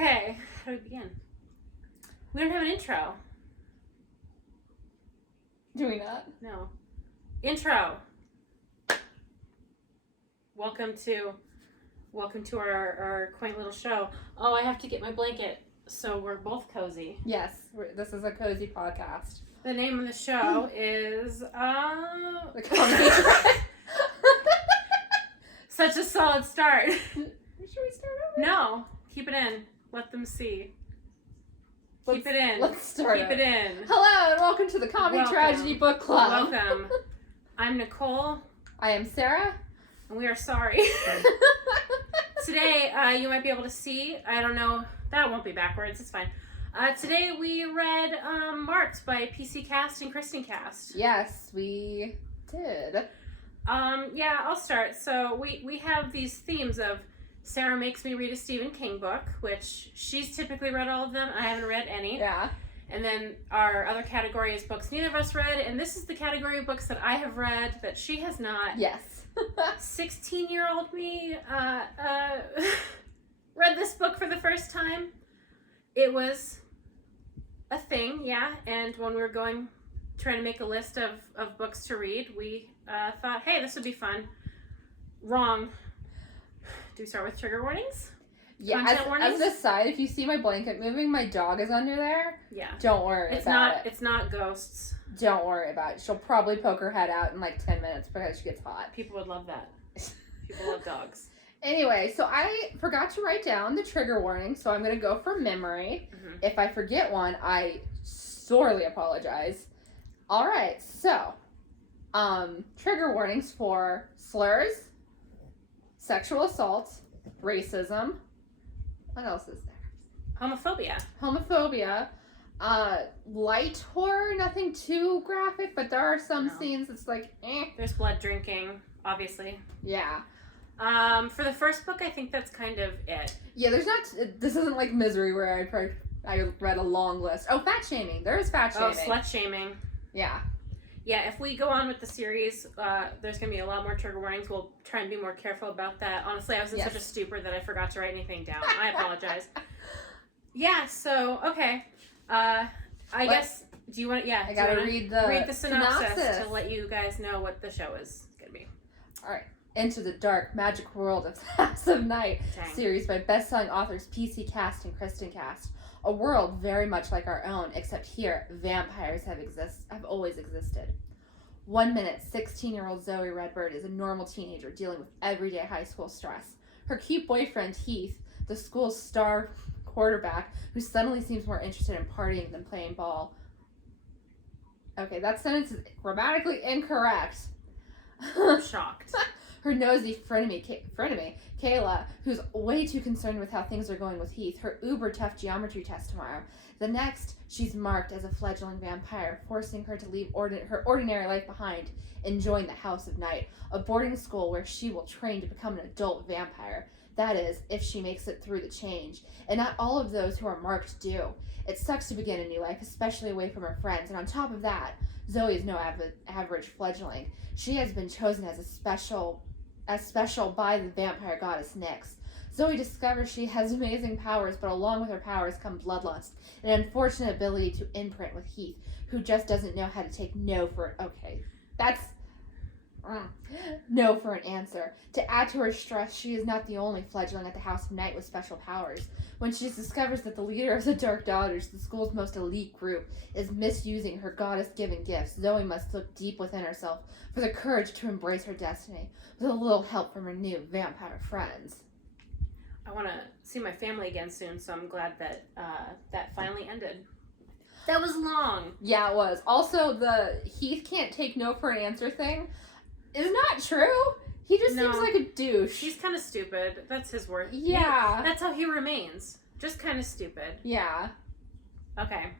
Okay, how do we begin? We don't have an intro. Do we not? No. Intro. Welcome to our quaint little show. Oh, I have to get my blanket so we're both cozy. Yes, this is a cozy podcast. The name of the show is The Comedy Track. Such a solid start. Should we start over? No, keep it in. Let them see. Keep it in. Let's start. Keep it in. Hello and welcome to the Comedy Tragedy Book Club. Welcome. I'm Nicole. I am Sarah. And we are sorry. Today, you might be able to see, I don't know, that won't be backwards, it's fine. Today we read Marked by PC Cast and Kristin Cast. Yes, we did. Yeah, I'll start. So we have these themes of Sarah makes me read a Stephen King book, which she's typically read all of them. I haven't read any. Yeah. And then our other category is books neither of us read, and this is the category of books that I have read that she has not. Yes. 16-year-old me read this book for the first time. It was a thing, yeah, and when we were trying to make a list of books to read, we thought, hey, this would be fun. Wrong. Do we start with trigger warnings? Yeah, as an aside, if you see my blanket moving, my dog is under there. Yeah. Don't worry about it. It's not ghosts. Don't worry about it. She'll probably poke her head out in like 10 minutes because she gets hot. People would love that. People love dogs. Anyway, so I forgot to write down the trigger warning, so I'm going to go from memory. Mm-hmm. If I forget one, I sorely apologize. All right, so trigger warnings for slurs, sexual assault, racism. What else is there? Homophobia. Light horror, nothing too graphic, but there are some scenes that's like, eh. There's blood drinking, obviously. Yeah. For the first book, I think that's kind of it. Yeah, this isn't like Misery where I read a long list. Oh, fat shaming. There is fat shaming. Oh, slut shaming. Yeah. Yeah, if we go on with the series, there's going to be a lot more trigger warnings. We'll try and be more careful about that. Honestly, I was such a stupid that I forgot to write anything down. I apologize. Yeah, so, okay. I guess, do you want to, I gotta read the synopsis to let you guys know what the show is going to be. Alright. Enter the dark, magic world of House of Night series by best-selling authors PC Cast and Kristin Cast. A world very much like our own, except here, vampires have always existed. 1 minute, 16-year-old Zoe Redbird is a normal teenager dealing with everyday high school stress. Her cute boyfriend, Heath, the school's star quarterback, who suddenly seems more interested in partying than playing ball. Okay, that sentence is grammatically incorrect. I'm shocked. Her nosy frenemy, Kayla, who's way too concerned with how things are going with Heath, her uber tough geometry test tomorrow. The next, she's marked as a fledgling vampire, forcing her to leave her ordinary life behind and join the House of Night, a boarding school where she will train to become an adult vampire. That is, if she makes it through the change. And not all of those who are marked do. It sucks to begin a new life, especially away from her friends. And on top of that, Zoe is no average fledgling. She has been chosen as special by the vampire goddess Nyx. Zoe discovers she has amazing powers, but along with her powers come bloodlust, an unfortunate ability to imprint with Heath, who just doesn't know how to take no for an answer. To add to her stress, she is not the only fledgling at the House of Night with special powers. When she discovers that the leader of the Dark Daughters, the school's most elite group, is misusing her goddess-given gifts, Zoe must look deep within herself for the courage to embrace her destiny, with a little help from her new vampire friends. I want to see my family again soon, so I'm glad that that finally ended. That was long. Yeah, it was. Also, the Heath can't take no for an answer thing is not true. He just seems like a douche. He's kind of stupid. That's his word. Yeah. That's how he remains. Just kind of stupid. Yeah. Okay.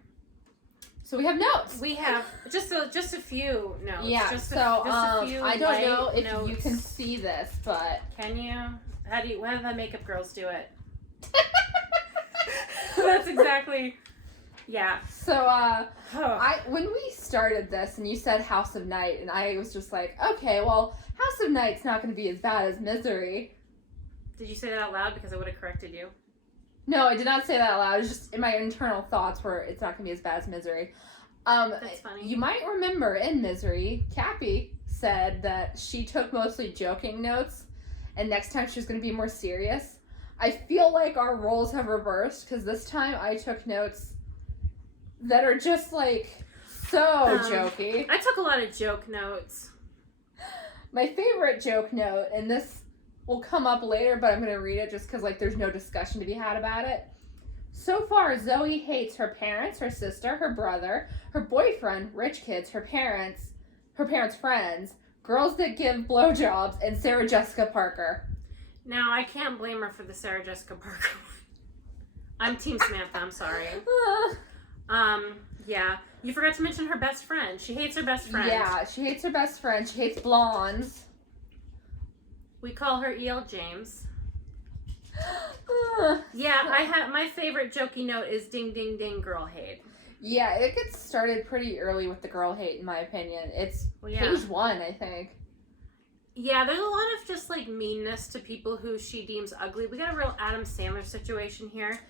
So we have notes. We have just a few notes. Yeah. Just a few I don't know if notes. you can see this, but can you? How do the makeup girls do it? That's exactly. Yeah. So, when we started this and you said House of Night, and I was just like, okay, well, House of Night's not going to be as bad as Misery. Did you say that out loud? Because I would have corrected you. No, I did not say that out loud. It was just in my internal thoughts where it's not going to be as bad as Misery. That's funny. You might remember in Misery, Cappy said that she took mostly joking notes, and next time she was going to be more serious. I feel like our roles have reversed, because this time I took notes that are just, like, so jokey. I took a lot of joke notes. My favorite joke note, and this will come up later, but I'm going to read it just because, like, there's no discussion to be had about it. So far, Zoe hates her parents, her sister, her brother, her boyfriend, rich kids, her parents' friends, girls that give blowjobs, and Sarah Jessica Parker. Now, I can't blame her for the Sarah Jessica Parker one. I'm Team Samantha, I'm sorry. Yeah. You forgot to mention her best friend. She hates her best friend. Yeah, she hates her best friend. She hates blondes. We call her E.L. James. Yeah, I have my favorite jokey note is ding ding ding girl hate. Yeah, it gets started pretty early with the girl hate, in my opinion. It's page 1, I think. Yeah, there's a lot of just like meanness to people who she deems ugly. We got a real Adam Sandler situation here.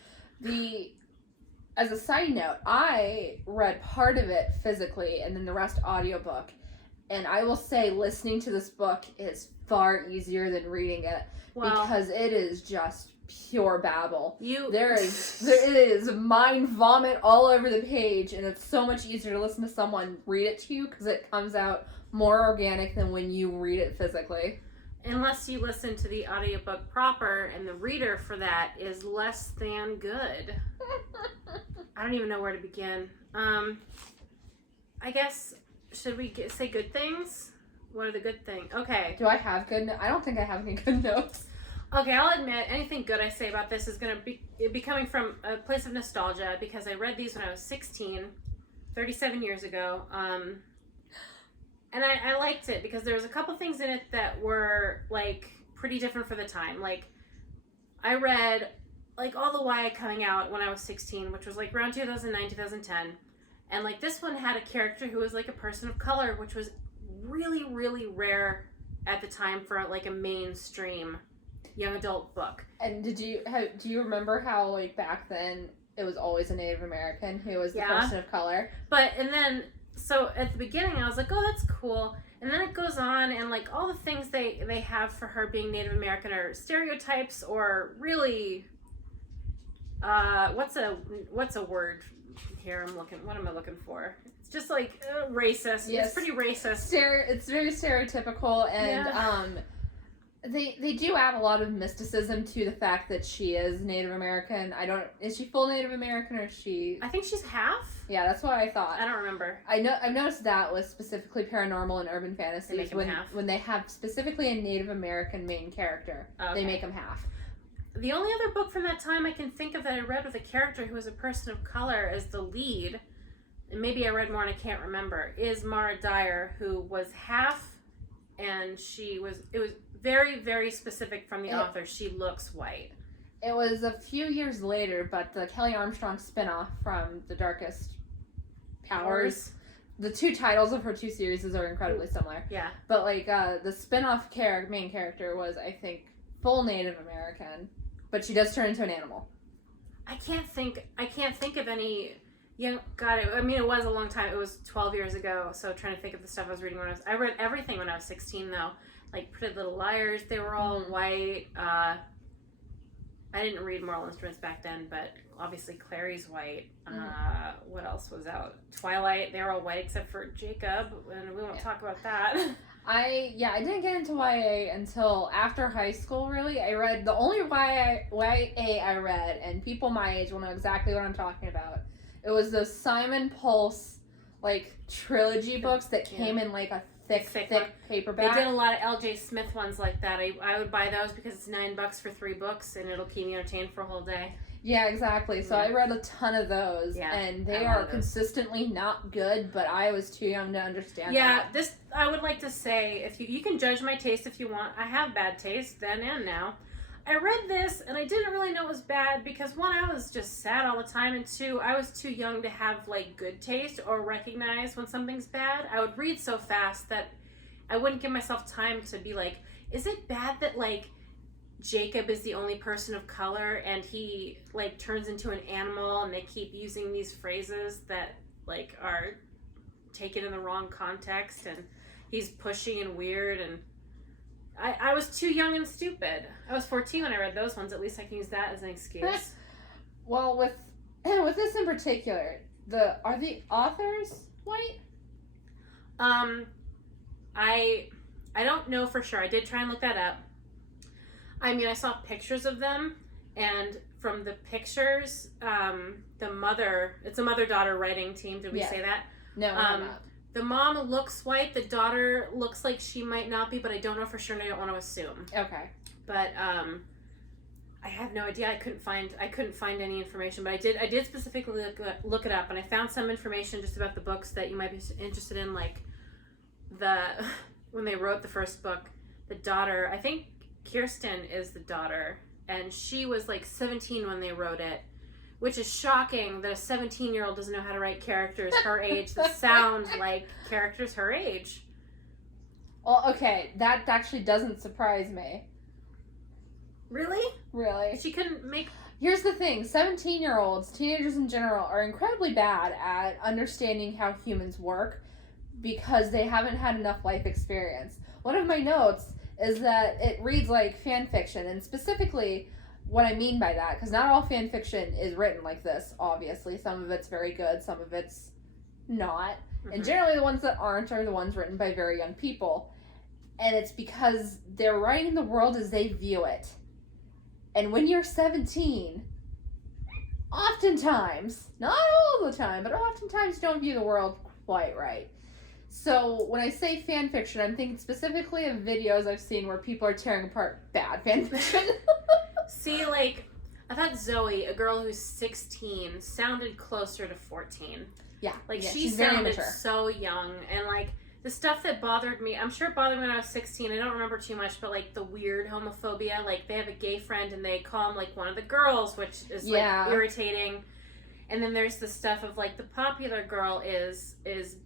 As a side note, I read part of it physically and then the rest audiobook. And I will say listening to this book is far easier than reading it, because it is just pure babble. There is mind vomit all over the page, and it's so much easier to listen to someone read it to you because it comes out more organic than when you read it physically. Unless you listen to the audiobook proper, and the reader for that is less than good. I don't even know where to begin. I guess, should we say good things? What are the good things? Okay. Do I have good notes? I don't think I have any good notes. Okay, I'll admit, anything good I say about this is going to be coming from a place of nostalgia, because I read these when I was 16, 37 years ago. And I liked it because there was a couple things in it that were, like, pretty different for the time. Like, I read, like, all the YA coming out when I was 16, which was, like, around 2009, 2010. And, like, this one had a character who was, like, a person of color, which was really, really rare at the time for, like, a mainstream young adult book. And do you remember how, like, back then it was always a Native American who was the person of color? So at the beginning I was like, oh, that's cool. And then it goes on, and like all the things they have for her being Native American are stereotypes, or really, what's a word here? What am I looking for? It's just like racist. Yes. It's pretty racist. It's very stereotypical, and They do add a lot of mysticism to the fact that she is Native American. Is she full Native American, or is she? I think she's half. Yeah, that's what I thought. I don't remember. I've noticed that with specifically paranormal and urban fantasies, when they have specifically a Native American main character, they make them half. The only other book from that time I can think of that I read with a character who was a person of color as the lead, and maybe I read more and I can't remember, is Mara Dyer, who was half, and it was very, very specific from the author. She looks white. It was a few years later, but the Kelly Armstrong spinoff from The Darkest Powers. The two titles of her two series are incredibly similar. Yeah. But like the spinoff main character was, I think, full Native American, but she does turn into an animal. I can't think of any. It was a long time. It was 12 years ago. So trying to think of the stuff I was reading I read everything when I was 16 though. Like Pretty Little Liars, they were all white. I didn't read Moral Instruments back then, but obviously Clary's white. What else was out? Twilight, they were all white except for Jacob, and we won't talk about that. I didn't get into YA until after high school, really. I read, the only YA I read, and people my age will know exactly what I'm talking about. It was those Simon Pulse, like, trilogy books that came in, like, a thick paperback. They did a lot of L.J. Smith ones like that. I would buy those because it's $9 for 3 books, and it'll keep me entertained for a whole day. Yeah, exactly. So I read a ton of those, and they are consistently not good, but I was too young to understand that. Yeah, I would like to say, if you can judge my taste if you want. I have bad taste then and now. I read this, and I didn't really know it was bad because, one, I was just sad all the time, and two, I was too young to have, like, good taste or recognize when something's bad. I would read so fast that I wouldn't give myself time to be like, is it bad that, like, Jacob is the only person of color, and he like turns into an animal, and they keep using these phrases that like are taken in the wrong context, and he's pushy and weird, and I was too young and stupid. I was 14 when I read those ones. At least I can use that as an excuse. Well, with this in particular, are the authors white? I don't know for sure. I did try and look that up. I mean, I saw pictures of them, and from the pictures, it's a mother-daughter writing team. Did we say that? No, not. The mom looks white. The daughter looks like she might not be, but I don't know for sure, and I don't want to assume. Okay. But I have no idea. I couldn't find any information, but I did specifically look it up, and I found some information just about the books that you might be interested in, like when they wrote the first book, the daughter, I think Kristin is the daughter, and she was like 17 when they wrote it, which is shocking that a 17-year-old doesn't know how to write characters her age that sound like characters her age. Well, okay, that actually doesn't surprise me. Really? Really? She couldn't make... Here's the thing, 17-year-olds, teenagers in general, are incredibly bad at understanding how humans work because they haven't had enough life experience. One of my notes is that it reads like fan fiction, and specifically what I mean by that, because not all fan fiction is written like this, obviously. Some of it's very good, some of it's not. Mm-hmm. And generally the ones that aren't are the ones written by very young people. And it's because they're writing the world as they view it. And when you're 17, oftentimes, not all the time, but oftentimes you don't view the world quite right. So when I say fan fiction, I'm thinking specifically of videos I've seen where people are tearing apart bad fan fiction. See, like, I thought Zoe, a girl who's 16, sounded closer to 14. Yeah. Like, yeah, she sounded so young, and, like, the stuff that bothered me, I'm sure it bothered me when I was 16, I don't remember too much, but, like, the weird homophobia, like, they have a gay friend, and they call him, like, one of the girls, which is, like, irritating. And then there's the stuff of, like, the popular girl is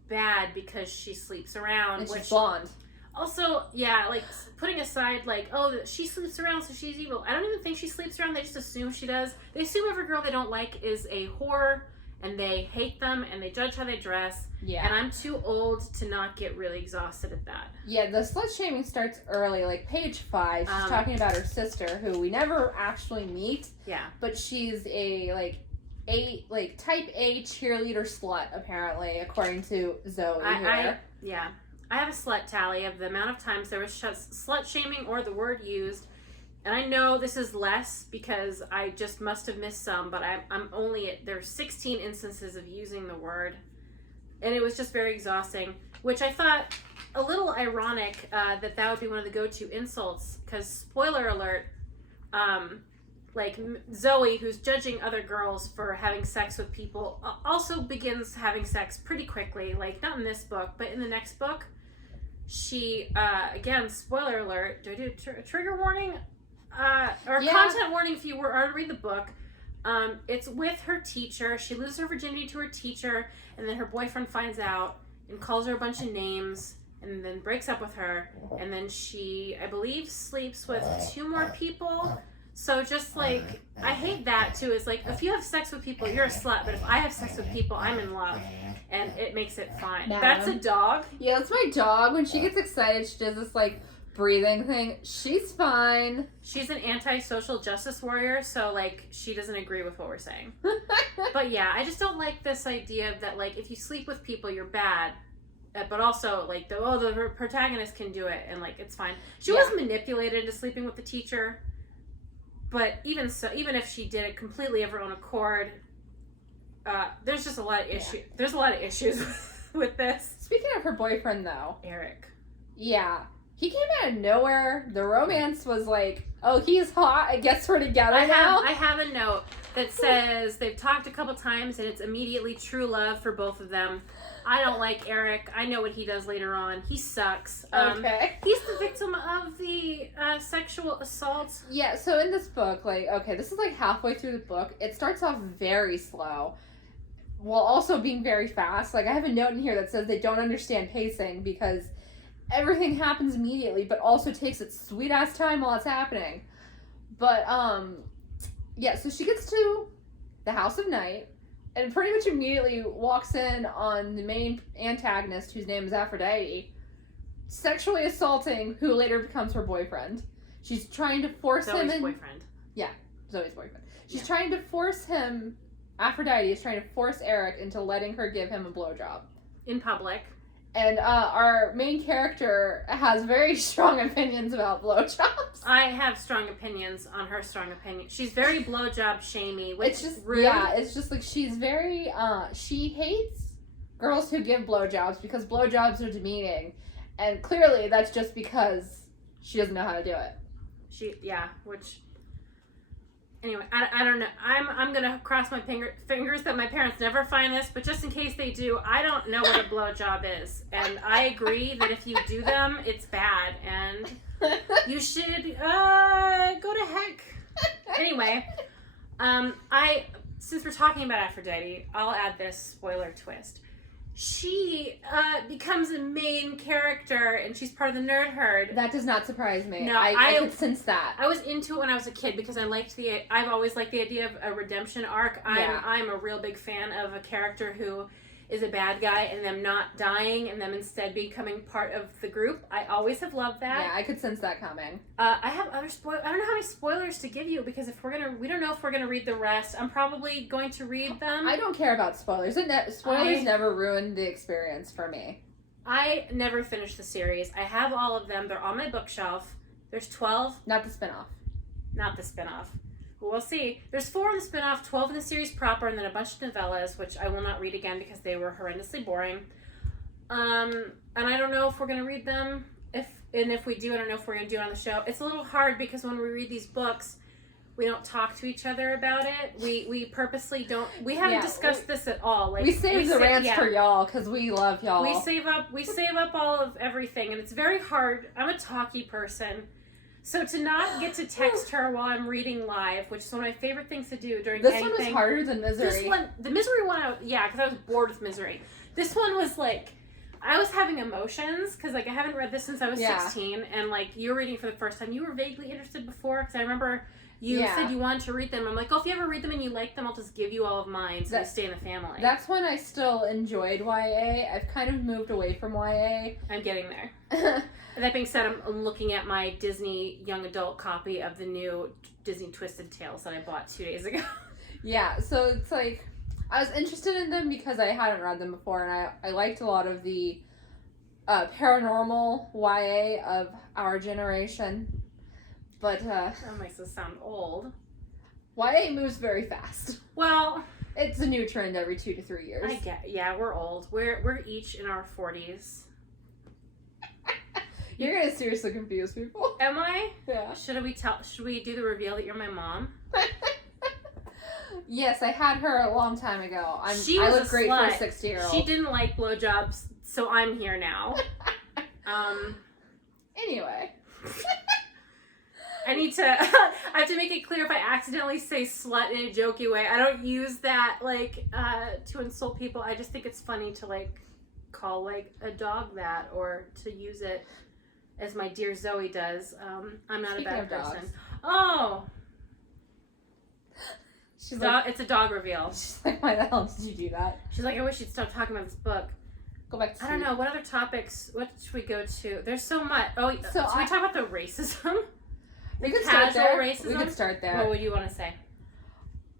bad because she sleeps around. And she's blonde. Also, yeah, like, putting aside, like, oh, she sleeps around, so she's evil. I don't even think she sleeps around. They just assume she does. They assume every girl they don't like is a whore, and they hate them, and they judge how they dress. Yeah. And I'm too old to not get really exhausted at that. Yeah, the slut-shaming starts early, like, page 5. She's talking about her sister, who we never actually meet. Yeah. But she's a, type A cheerleader slut, apparently, according to Zoe. I have a slut tally of the amount of times there was slut shaming or the word used, and I know this is less because I just must have missed some, but there's 16 instances of using the word, and it was just very exhausting, which I thought a little ironic that would be one of the go-to insults, because spoiler alert, like Zoe, who's judging other girls for having sex with people, also begins having sex pretty quickly. Like, not in this book, but in the next book, she, again, spoiler alert, do I do a trigger warning? Content warning if you already read the book. It's with her teacher. She loses her virginity to her teacher, and then her boyfriend finds out and calls her a bunch of names, and then breaks up with her, and then she, I believe, sleeps with 2 more people. So just, like, I hate that, too. It's like, if you have sex with people, you're a slut. But if I have sex with people, I'm in love. And it makes it fine. Madam. That's a dog. Yeah, that's my dog. When she gets excited, she does this, like, breathing thing. She's fine. She's an anti-social justice warrior, so, like, she doesn't agree with what we're saying. But, yeah, I just don't like this idea that, like, if you sleep with people, you're bad. But also, like, the protagonist can do it, and, like, it's fine. She was manipulated into sleeping with the teacher. But even so, even if she did it completely of her own accord, there's just a lot of issues. Yeah. There's a lot of issues with this. Speaking of her boyfriend, though, Eric. Yeah, he came out of nowhere. The romance was like, oh, he's hot. I guess we're together now. I have a note that says they've talked a couple times and it's immediately true love for both of them. I don't like Eric. I know what he does later on. He sucks. Okay. He's the victim of the sexual assault. Yeah, so in this book, like, okay, this is like halfway through the book. It starts off very slow, while also being very fast. Like, I have a note in here that says they don't understand pacing because everything happens immediately, but also takes its sweet-ass time while it's happening. But, yeah, so she gets to the House of Night and pretty much immediately walks in on the main antagonist, whose name is Aphrodite, sexually assaulting who later becomes her boyfriend. She's trying to force him in. boyfriend. Yeah, Zoe's boyfriend. She's trying to force him. Aphrodite is trying to force Eric into letting her give him a blowjob In public. And our main character has very strong opinions about blowjobs. I have strong opinions on her strong opinion. She's very blowjob shamey, which It's just rude. yeah, it's just like she's very she hates girls who give blowjobs because blowjobs are demeaning, and clearly that's just because she doesn't know how to do it. Which anyway, I don't know. I'm gonna cross my fingers that my parents never find this, but just in case they do, I don't know what a blowjob is, and I agree that if you do them, it's bad, and you should go to heck. Anyway, since we're talking about Aphrodite, I'll add this spoiler twist. She becomes a main character, and she's part of the nerd herd. That does not surprise me. No, I could sense that. I was into it when I was a kid because I've always liked the idea of a redemption arc. I'm a real big fan of a character who is a bad guy and them not dying and them instead becoming part of the group. I always have loved that. Yeah, I could sense that coming. I have other I don't know how many spoilers to give you because we don't know if we're gonna read the rest. I'm probably going to read them. I don't care about spoilers. Spoilers never ruin the experience for me. I never finished the series. I have all of them. They're on my bookshelf. There's 12. Not the spinoff. Not the spinoff. We'll see. There's 4 in the spinoff, 12 in the series proper, and then a bunch of novellas, which I will not read again because they were horrendously boring. And I don't know if we're going to read them. If we do, I don't know if we're going to do it on the show. It's a little hard because when we read these books, we don't talk to each other about it. We purposely don't. We haven't discussed this at all. Like we save the rants for y'all because we love y'all. We save up all of everything, and it's very hard. I'm a talky person. So to not get to text her while I'm reading live, which is one of my favorite things to do during anything. This one was harder than Misery. The Misery one, because I was bored with Misery. This one was like, I was having emotions, because like I haven't read this since I was 16, and like you're reading for the first time. You were vaguely interested before, because I remember you said you wanted to read them. I'm like, oh, if you ever read them and you like them, I'll just give you all of mine, so you stay in the family. That's when I still enjoyed YA. I've kind of moved away from YA. I'm getting there. That being said, I'm looking at my Disney young adult copy of the new Disney Twisted Tales that I bought 2 days ago. Yeah, so it's like, I was interested in them because I hadn't read them before, and I liked a lot of the paranormal YA of our generation. But, that makes us sound old. YA moves very fast. Well, it's a new trend every 2 to 3 years. Yeah, we're old. We're each in our 40s. You're gonna seriously confuse people. Am I? Yeah. Should we do the reveal that you're my mom? Yes, I had her a long time ago. I look great slut. for a 60-year-old. She didn't like blowjobs, so I'm here now. Anyway. I have to make it clear if I accidentally say slut in a jokey way. I don't use that to insult people. I just think it's funny to call a dog that, or to use it as my dear Zoe does. I'm not Speaking a bad of person. dogs. Oh. She's it's a dog reveal. She's like, why the hell did you do that? She's like, I wish you'd stop talking about this book. Go back to I don't know. What other topics? What should we go to? There's so much. Oh, so should we talk about the racism? We could casual start there. racism? We could start there. What would you want to say?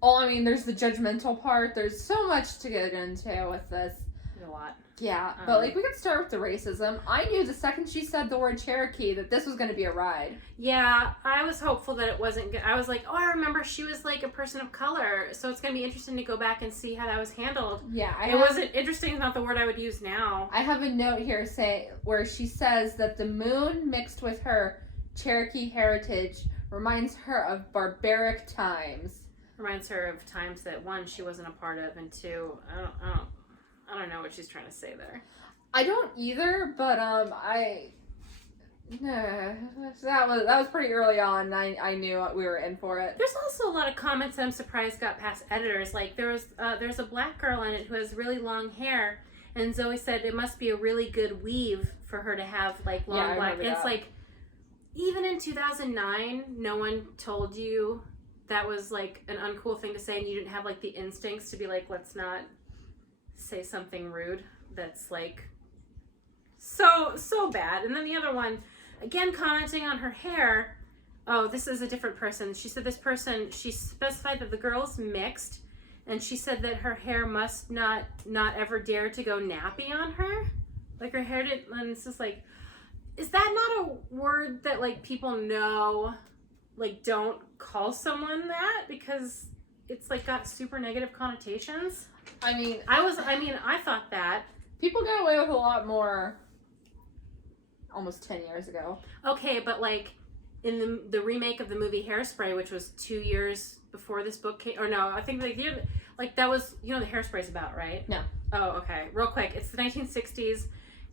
Oh, I mean, there's the judgmental part. There's so much to get into with this. There's a lot. Yeah, but we could start with the racism. I knew the second she said the word Cherokee that this was going to be a ride. Yeah, I was hopeful that it wasn't good. I was like, oh, I remember she was a person of color, so it's going to be interesting to go back and see how that was handled. Yeah, wasn't interesting. Is not the word I would use now. I have a note here where she says that the moon mixed with her Cherokee heritage reminds her of barbaric times. Reminds her of times that, one, she wasn't a part of, and two, I don't know what she's trying to say there. I don't either, but that was pretty early on. I knew we were in for it. There's also a lot of comments that I'm surprised got past editors. Like there's a black girl in it who has really long hair, and Zoe said it must be a really good weave for her to have long black. And it's like, even in 2009, no one told you that was like an uncool thing to say, and you didn't have like the instincts to be like, let's not say something rude that's like so bad. And then the other one, again, commenting on her hair. Oh, this is a different person. She said this person, she specified that the girl's mixed, and she said that her hair must not ever dare to go nappy on her. Like her hair didn't, and it's just like, is that not a word that like people know? Like, don't call someone that because it's like got super negative connotations. I thought that. People got away with a lot more almost 10 years ago. Okay, but like in the remake of the movie Hairspray, which was 2 years before this book came, or no, I think like that was, you know, the Hairspray's about, right? No. Oh, okay. Real quick. It's the 1960s,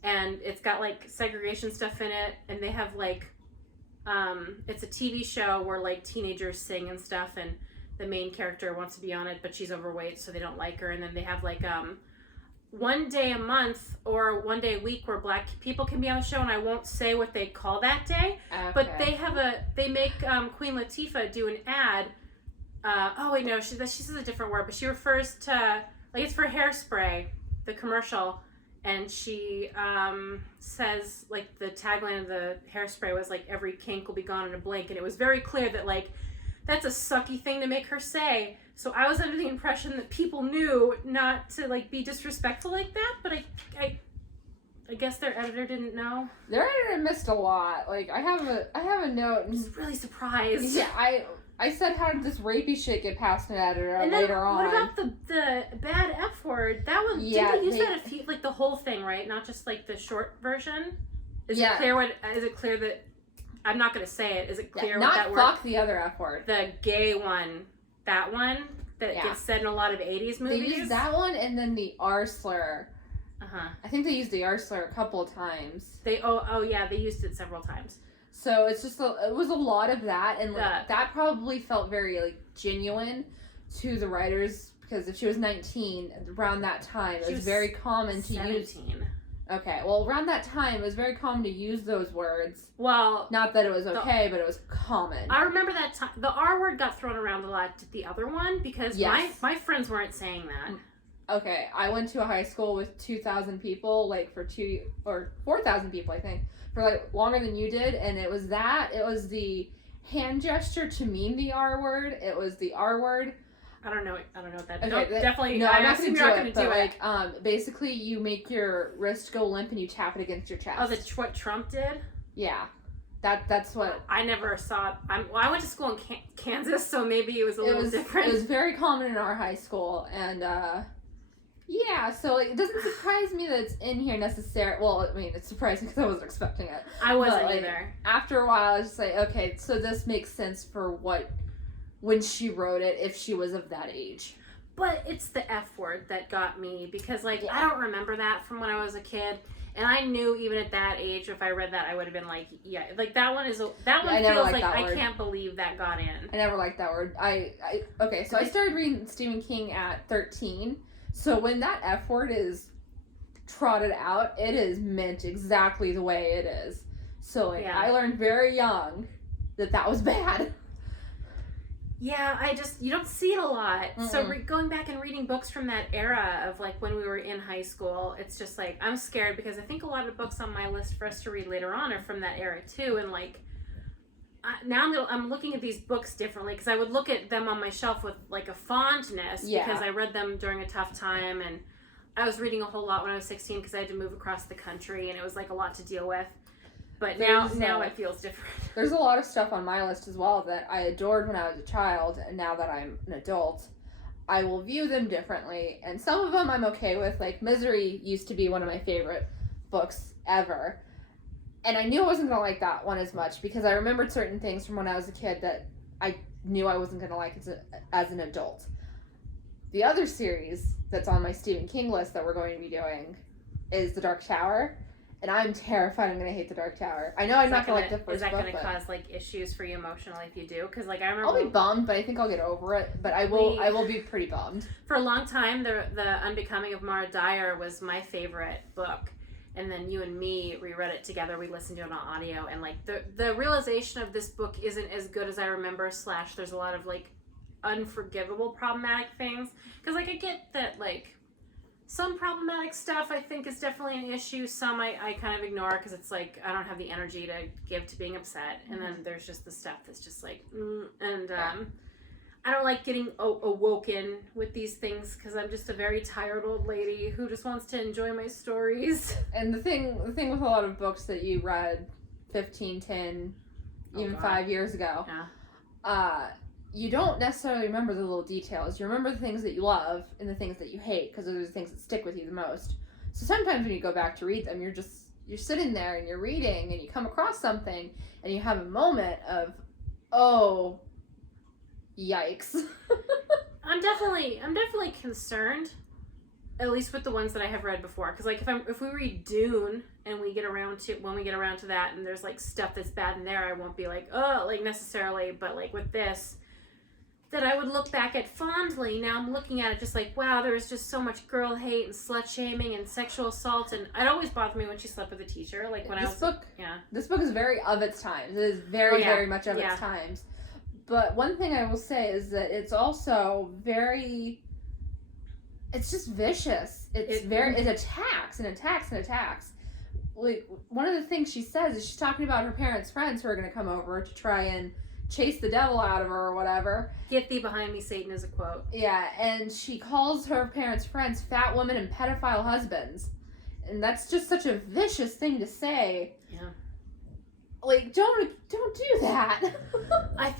and it's got like segregation stuff in it, and they have like, it's a TV show where like teenagers sing and stuff, and the main character wants to be on it, but she's overweight, so they don't like her. And then they have like one day a month or one day a week where black people can be on the show, and I won't say what they call that day, but they make Queen Latifah do an ad. She says a different word, but she refers to, like, it's for Hairspray, the commercial, and she says, like, the tagline of the Hairspray was like, every kink will be gone in a blink, and it was very clear that like that's a sucky thing to make her say. So I was under the impression that people knew not to like be disrespectful like that, but I guess their editor didn't know. Their editor missed a lot. Like I have a note. I'm just really surprised. Yeah, I said, how did this rapey shit get past an editor and later on? What about the bad F word? That one, did they use that a few, like the whole thing, right? Not just like the short version? Is it clear that, I'm not going to say it, is it clear what that word? Not fuck the other F word. The gay one, that one that gets said in a lot of 80s movies? They used that one and then the R slur. Uh-huh. I think they used the R slur a couple of times. They used it several times. So it's just it was a lot of that, and like, that probably felt very like genuine to the writers, because if she was 19 around that time, it was very common to 17. use. Okay, well around that time it was very common to use those words. Well, not that it was okay, but it was common. I remember that time. The R word got thrown around a lot to the other one because my friends weren't saying that. Okay, I went to a high school with 2,000 people, like for 4,000 people, I think, for like longer than you did, and it was the hand gesture to mean the R word. It was the R word. I don't know what that is. Okay, definitely. No, I'm not going to do it. Like, basically, you make your wrist go limp and you tap it against your chest. Oh, what Trump did? Yeah, that's what. I never saw it. I went to school in Kansas, so maybe it was a little different. It was very common in our high school, and yeah, so it doesn't surprise me that it's in here necessarily. Well, I mean, it's surprising because I wasn't expecting it. I wasn't either. After a while, I was just like, okay, so this makes sense for when she wrote it, if she was of that age. But it's the F word that got me, because like I don't remember that from when I was a kid, and I knew even at that age, if I read that, I would have been like, yeah, like that one feels like I can't believe that got in. I never liked that word. I started reading Stephen King at 13. So when that F word is trotted out, it is meant exactly the way it is. So I learned very young that was bad. Yeah, you don't see it a lot. Mm-mm. So going back and reading books from that era of like when we were in high school, it's just like, I'm scared because I think a lot of the books on my list for us to read later on are from that era too. And like, now I'm looking at these books differently, because I would look at them on my shelf with like a fondness because I read them during a tough time, and I was reading a whole lot when I was 16 because I had to move across the country, and it was like a lot to deal with. But now it feels different. There's a lot of stuff on my list as well that I adored when I was a child, and now that I'm an adult, I will view them differently. And some of them I'm okay with. Like Misery used to be one of my favorite books ever. And I knew I wasn't going to like that one as much because I remembered certain things from when I was a kid that I knew I wasn't going to like as an adult. The other series that's on my Stephen King list that we're going to be doing is The Dark Tower. And I'm terrified I'm going to hate The Dark Tower. I know I'm not going to like the first book. Is that going to cause like issues for you emotionally if you do? Because like I remember, I'll be bummed, but I think I'll get over it. But I will be pretty bummed. For a long time, the Unbecoming of Mara Dyer was my favorite book. and then you and me reread it together. We listened to it on audio, and like the realization of this book isn't as good as I remember. / there's a lot of like unforgivable problematic things, because like I get that like some problematic stuff I think is definitely an issue. Some I kind of ignore because it's like I don't have the energy to give to being upset. And then there's just the stuff that's just like, I don't like getting awoken with these things because I'm just a very tired old lady who just wants to enjoy my stories. And the thing with a lot of books that you read 15, 10, even 5 years ago, you don't necessarily remember the little details. You remember the things that you love and the things that you hate, because those are the things that stick with you the most. So sometimes when you go back to read them, you're sitting there and you're reading and you come across something and you have a moment of, oh, yikes. I'm definitely concerned, at least with the ones that I have read before, because like if we read Dune and when we get around to that and there's like stuff that's bad in there, I won't be like, oh, like necessarily, but like with this, that I would look back at fondly. Now I'm looking at it just like, wow, there was just so much girl hate and slut shaming and sexual assault, and it always bothered me when she slept with a teacher. Like when this book is very of its times. It is very very much of its times. But one thing I will say is that it's also very, it's just vicious. It attacks and attacks and attacks. Like one of the things she says is she's talking about her parents' friends who are going to come over to try and chase the devil out of her or whatever. Get thee behind me, Satan, is a quote. Yeah, and she calls her parents' friends fat women and pedophile husbands. And that's just such a vicious thing to say. Yeah. Like, don't do that. I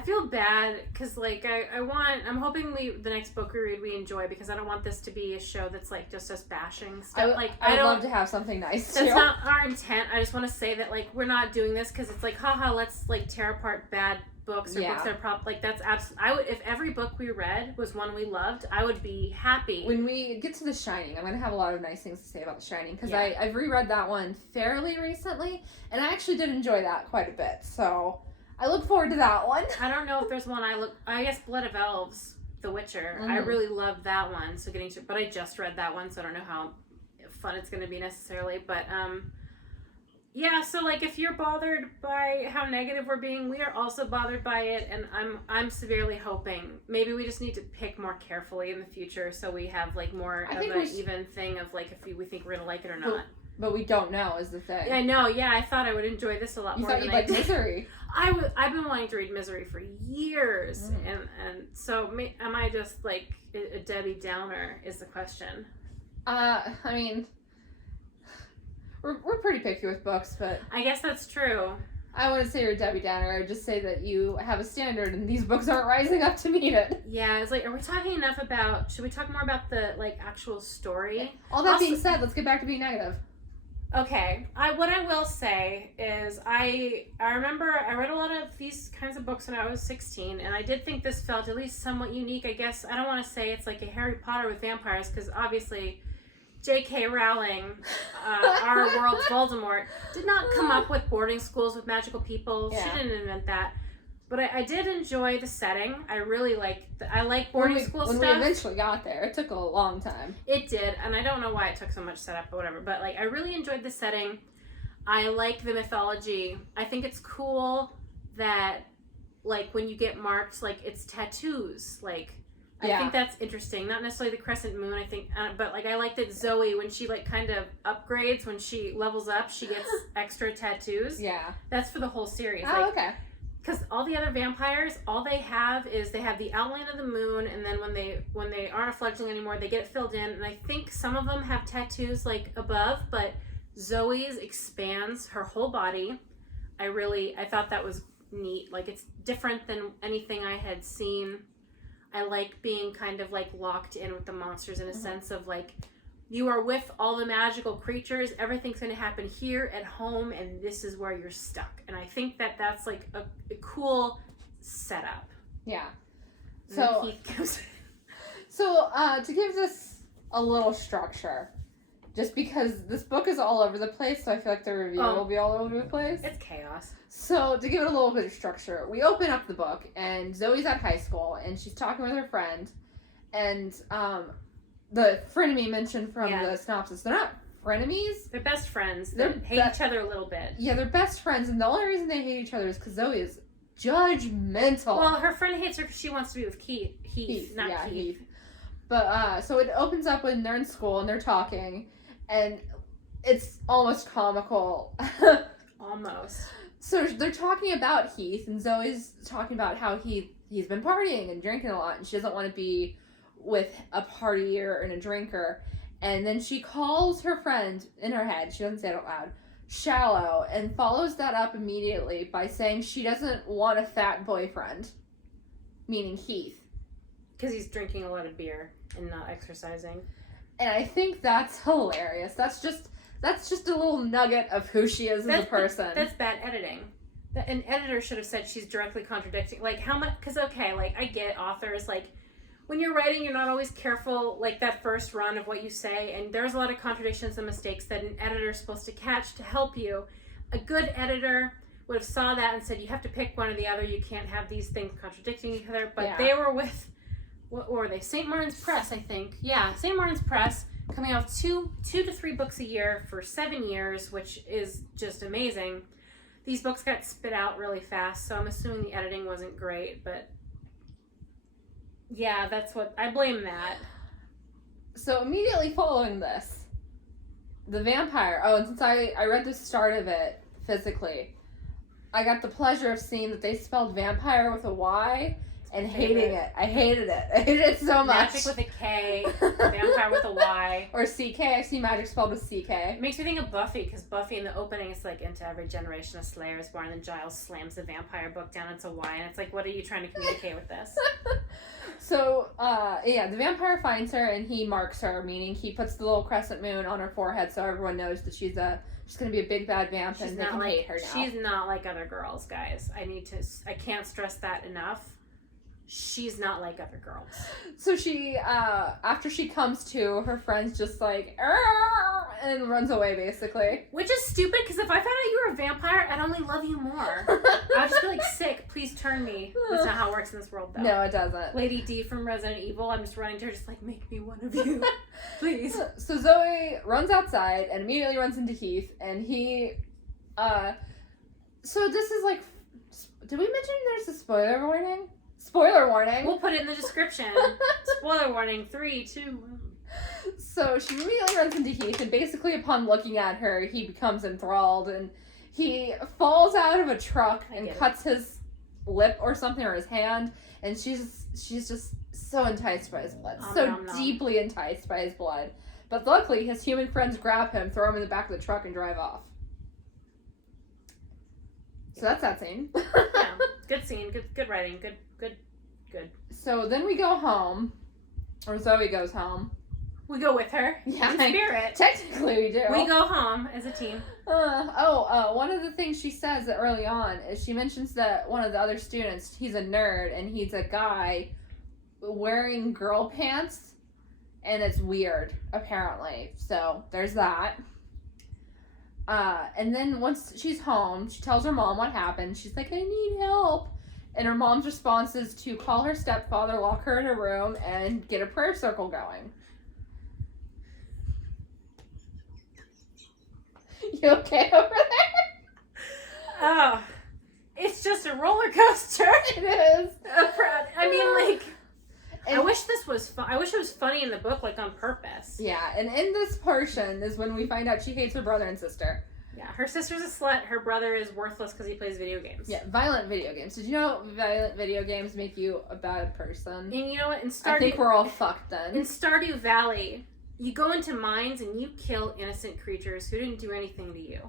feel bad because like I'm hoping the next book we read we enjoy, because I don't want this to be a show that's like just us bashing stuff. I'd love to have something nice too. That's not our intent. I just want to say that like we're not doing this because it's like haha, let's like tear apart bad books or books that are like that's absolutely. If every book we read was one we loved, I would be happy. When we get to The Shining, I'm going to have a lot of nice things to say about The Shining, because I've reread that one fairly recently and I actually did enjoy that quite a bit. So I look forward to that one. I don't know if there's one I guess Blood of Elves, The Witcher. I really loved that one. So but I just read that one, so I don't know how fun it's going to be necessarily. But yeah, so like if you're bothered by how negative we're being, we are also bothered by it, and I'm severely hoping maybe we just need to pick more carefully in the future, so we have like more of an even thing of like if we think we're gonna like it or not. But we don't know is the thing. I know, yeah. I thought I would enjoy this a lot more. You thought you'd like Misery. I've been wanting to read Misery for years, and so am I just like a Debbie Downer is the question. I mean, we're pretty picky with books, but I guess that's true. I wouldn't say you're a Debbie Downer. I would just say that you have a standard, and these books aren't rising up to meet it. Yeah, it's like, are we talking enough about? Should we talk more about the like actual story? All that being said, let's get back to being negative. Okay, what I will say is I remember I read a lot of these kinds of books when I was 16, and I did think this felt at least somewhat unique. I guess I don't want to say it's like a Harry Potter with vampires, because obviously J.K. Rowling, our world's Voldemort, did not come up with boarding schools with magical people. Yeah. She didn't invent that. But I did enjoy the setting. I really like boarding school stuff. When we eventually got there, it took a long time. It did, and I don't know why it took so much setup or whatever. But like, I really enjoyed the setting. I like the mythology. I think it's cool that like when you get marked, like it's tattoos. Like I think that's interesting. Not necessarily the crescent moon. I think, but like I like that Zoe, when she like kind of upgrades, when she levels up, she gets extra tattoos. Yeah, that's for the whole series. Oh, like, okay. Because all the other vampires, all they have is they have the outline of the moon, and then when they aren't a fledgling anymore, they get it filled in. And I think some of them have tattoos like above, but Zoe's expands her whole body. I thought that was neat. Like it's different than anything I had seen. I like being kind of like locked in with the monsters in a sense of like, you are with all the magical creatures. Everything's going to happen here at home, and this is where you're stuck. And I think that that's like a cool setup. Yeah. So to give this a little structure, just because this book is all over the place, so I feel like the review will be all over the place. It's chaos. So to give it a little bit of structure, we open up the book, and Zoe's at high school, and she's talking with her friend, and the frenemy mentioned from the synopsis, they're not frenemies. They're best friends. They're They hate each other a little bit. Yeah, they're best friends, and the only reason they hate each other is because Zoe is judgmental. Well, her friend hates her because she wants to be with Heath, not Keith. Heath. But, so it opens up when they're in school and they're talking, and it's almost comical. Almost. So they're talking about Heath, and Zoe's talking about how he's been partying and drinking a lot, and she doesn't want to be with a partier and a drinker. And then she calls her friend in her head, she doesn't say it out loud, shallow, and follows that up immediately by saying she doesn't want a fat boyfriend, meaning Heath. Because he's drinking a lot of beer and not exercising. And I think that's hilarious. That's just a little nugget of who she is as a person. That's bad editing. An editor should have said she's directly contradicting. Like, how much... Because, okay, like, I get authors, like, when you're writing, you're not always careful, like, that first run of what you say, and there's a lot of contradictions and mistakes that an editor's supposed to catch to help you. A good editor would have saw that and said, you have to pick one or the other. You can't have these things contradicting each other. But they were with... What were they? St. Martin's Press, I think. Yeah, St. Martin's Press, coming out 2 to 3 books a year for 7 years, which is just amazing. These books got spit out really fast, so I'm assuming the editing wasn't great, but yeah, that's what I blame that. So immediately following this, the vampire. Oh, and since I read the start of it physically, I got the pleasure of seeing that they spelled vampire with a Y. And hating it. I hated it. I hated it so much. Magic with a K, vampire with a Y. Or CK. I see magic spelled with CK. It makes me think of Buffy, because Buffy in the opening is like, into every generation of Slayer is born, and then Giles slams the vampire book down, it's a Y, and it's like, what are you trying to communicate with this? So, the vampire finds her, and he marks her, meaning he puts the little crescent moon on her forehead so everyone knows that she's going to be a big bad vamp, and they can hate her now. She's not like other girls, guys. I can't stress that enough. She's not like other girls. So she, after she comes to, her friend's just like, "Arr!" and runs away, basically. Which is stupid, because if I found out you were a vampire, I'd only love you more. I'd just be like, sick, please turn me. That's not how it works in this world, though. No, it doesn't. Lady D from Resident Evil, I'm just running to her, just like, make me one of you. Please. So Zoe runs outside and immediately runs into Heath, and he, so this is like, did we mention there's a spoiler warning? Spoiler warning. We'll put it in the description. Spoiler warning. 3, 2, 1. So she immediately runs into Heath, and basically upon looking at her, he becomes enthralled, and he falls out of a truck and cuts his lip or something, or his hand, and she's just so enticed by his blood. Deeply enticed by his blood. But luckily, his human friends grab him, throw him in the back of the truck, and drive off. So that's that scene. Yeah, good scene. Good writing. Good. So then we go home, or Zoe goes home. We go with her. Yeah, in spirit. Technically we do. We go home as a team. One of the things she says early on is she mentions that one of the other students, he's a nerd, and he's a guy wearing girl pants, and it's weird, apparently. So there's that. And then once she's home, she tells her mom what happened. She's like, I need help. And her mom's response is to call her stepfather, lock her in a room, and get a prayer circle going. You okay over there? Oh, it's just a roller coaster. It is. I mean, like, I wish this was fun. I wish it was funny in the book, like, on purpose. Yeah, and in this portion is when we find out she hates her brother and sister. Yeah, her sister's a slut. Her brother is worthless because he plays video games. Yeah, violent video games. Did you know violent video games make you a bad person? And you know what? I think we're all fucked then. In Stardew Valley, you go into mines and you kill innocent creatures who didn't do anything to you.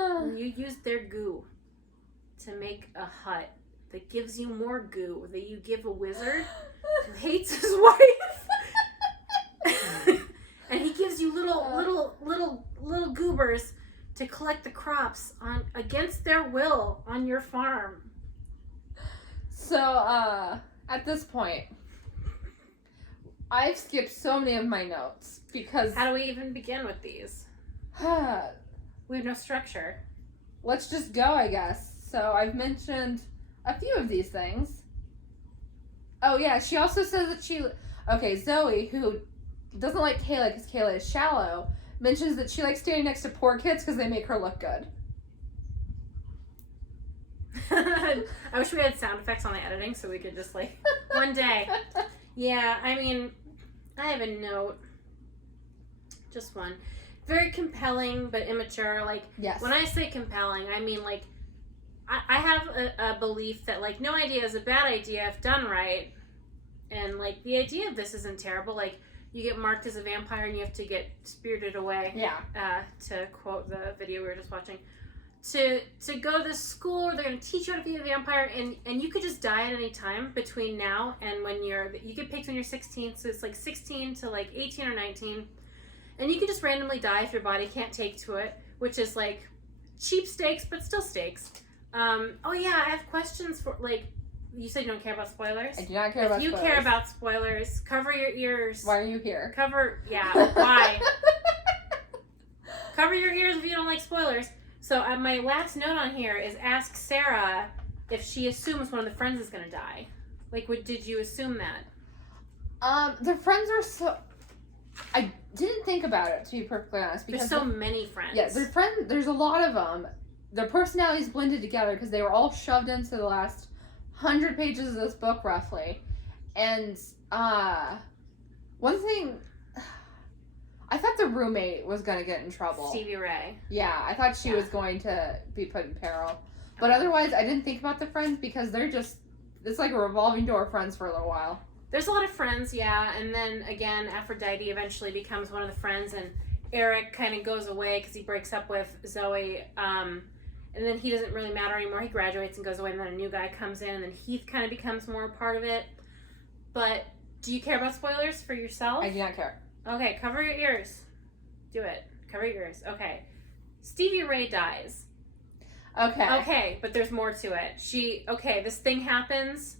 And you use their goo to make a hut that gives you more goo that you give a wizard who hates his wife. And he gives you little goobers to collect the crops against their will on your farm. So, at this point, I've skipped so many of my notes because... How do we even begin with these? We have no structure. Let's just go, I guess. So, I've mentioned a few of these things. Oh, yeah, she also says that she... Okay, Zoe, who doesn't like Kayla because Kayla is shallow, mentions that she likes standing next to poor kids because they make her look good. I wish we had sound effects on the editing so we could just like one day. Yeah, I mean, I have a note. Just one. Very compelling but immature. Like, yes. When I say compelling, I mean like I have a belief that like no idea is a bad idea if done right. And like the idea of this isn't terrible. Like you get marked as a vampire and you have to get spirited away. Yeah. To quote the video we were just watching. To go to this school where they're going to teach you how to be a vampire, and you could just die at any time between now and when you get picked when you're 16, so it's like 16 to like 18 or 19, and you can just randomly die if your body can't take to it, which is like cheap stakes but still stakes. Oh yeah, I have questions for, like, you said you don't care about spoilers? I do not care about spoilers. If you care about spoilers, cover your ears. Why are you here? Why? Cover your ears if you don't like spoilers. So my last note on here is ask Sarah if she assumes one of the friends is going to die. Like, did you assume that? The friends are so... I didn't think about it, to be perfectly honest. Because there's so many friends. Yeah, there's a lot of them. Their personalities blended together because they were all shoved into the last 100 pages of this book, roughly. And, one thing... I thought the roommate was going to get in trouble. Stevie Ray. Yeah, I thought she was going to be put in peril. But otherwise, I didn't think about the friends because they're just... It's like a revolving door of friends for a little while. There's a lot of friends, yeah. And then, again, Aphrodite eventually becomes one of the friends. And Eric kind of goes away because he breaks up with Zoe. And then he doesn't really matter anymore. He graduates and goes away. And then a new guy comes in. And then Heath kind of becomes more a part of it. But do you care about spoilers for yourself? I do not care. Okay, cover your ears. Do it. Cover your ears. Okay. Stevie Ray dies. Okay, but there's more to it. This thing happens.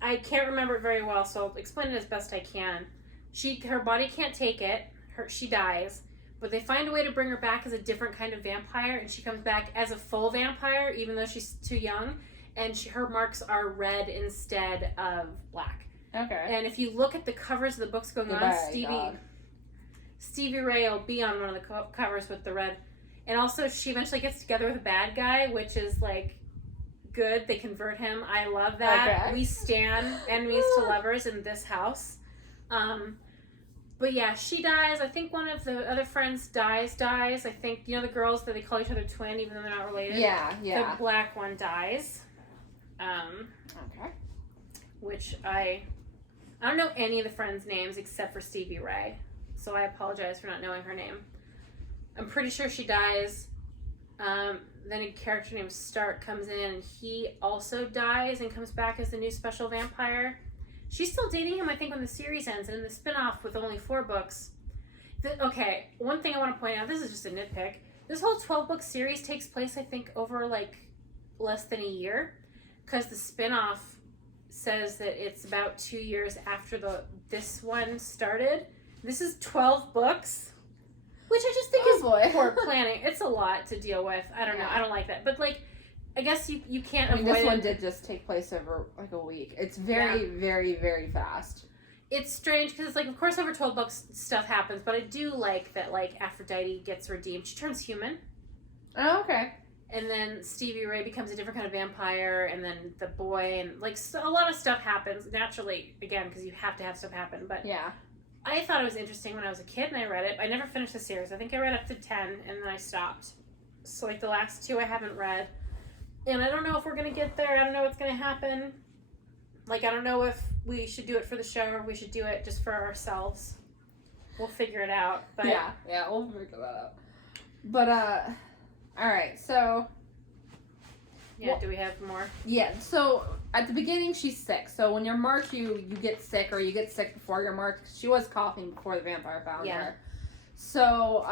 I can't remember it very well, so I'll explain it as best I can. Her body can't take it. She dies. But they find a way to bring her back as a different kind of vampire, and she comes back as a full vampire, even though she's too young. And her marks are red instead of black. Okay. And if you look at the covers of the books going on, Stevie Ray will be on one of the covers with the red. And also, she eventually gets together with a bad guy, which is, like, good. They convert him. I love that. Okay. We stand enemies to lovers in this house. But yeah, she dies. I think one of the other friends dies. I think, you know, the girls that they call each other twin, even though they're not related? Yeah. The black one dies. Okay. Which I don't know any of the friends' names except for Stevie Ray. So I apologize for not knowing her name. I'm pretty sure she dies. Then a character named Stark comes in and he also dies and comes back as the new special vampire. She's still dating him, I think, when the series ends. And in the spin-off with only 4 books. One thing I want to point out, this is just a nitpick. This whole 12-book series takes place, I think, over like less than a year. Because the spin-off says that it's about 2 years after this one started. This is 12 books, which I just think is poor planning. It's a lot to deal with. I don't know. I don't like that. But, like, I guess you can't avoid this one did just take place over, like, a week. It's very, very, very fast. It's strange because, like, of course over 12 books stuff happens, but I do like that, like, Aphrodite gets redeemed. She turns human. Oh, okay. And then Stevie Ray becomes a different kind of vampire, and then the boy, and, like, a lot of stuff happens naturally, again, because you have to have stuff happen. But yeah, I thought it was interesting when I was a kid and I read it. I never finished the series. I think I read up to 10 and then I stopped. So, like, the last 2 I haven't read. And I don't know if we're going to get there. I don't know what's going to happen. Like, I don't know if we should do it for the show or we should do it just for ourselves. We'll figure it out. But yeah, we'll figure that out. But, alright, so... Yeah, do we have more? Yeah, so at the beginning she's sick. So when you're marked, you get sick, or you get sick before you're marked. She was coughing before the vampire found her. So,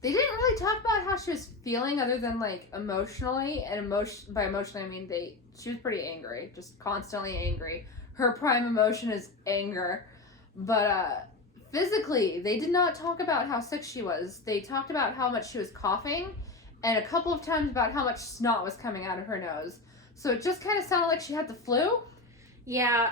they didn't really talk about how she was feeling other than, like, emotionally. And by emotionally, I mean she was pretty angry. Just constantly angry. Her prime emotion is anger. But, physically, they did not talk about how sick she was. They talked about how much she was coughing, and a couple of times about how much snot was coming out of her nose. So it just kind of sounded like she had the flu. Yeah,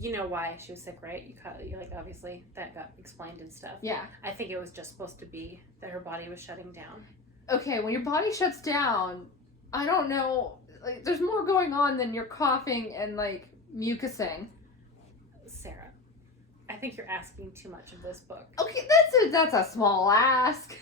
you know why she was sick, right? You like, obviously that got explained and stuff. Yeah. I think it was just supposed to be that her body was shutting down. Okay, when your body shuts down, I don't know, like, there's more going on than you're coughing and, like, mucusing. Sarah, I think you're asking too much of this book. Okay, that's a small ask.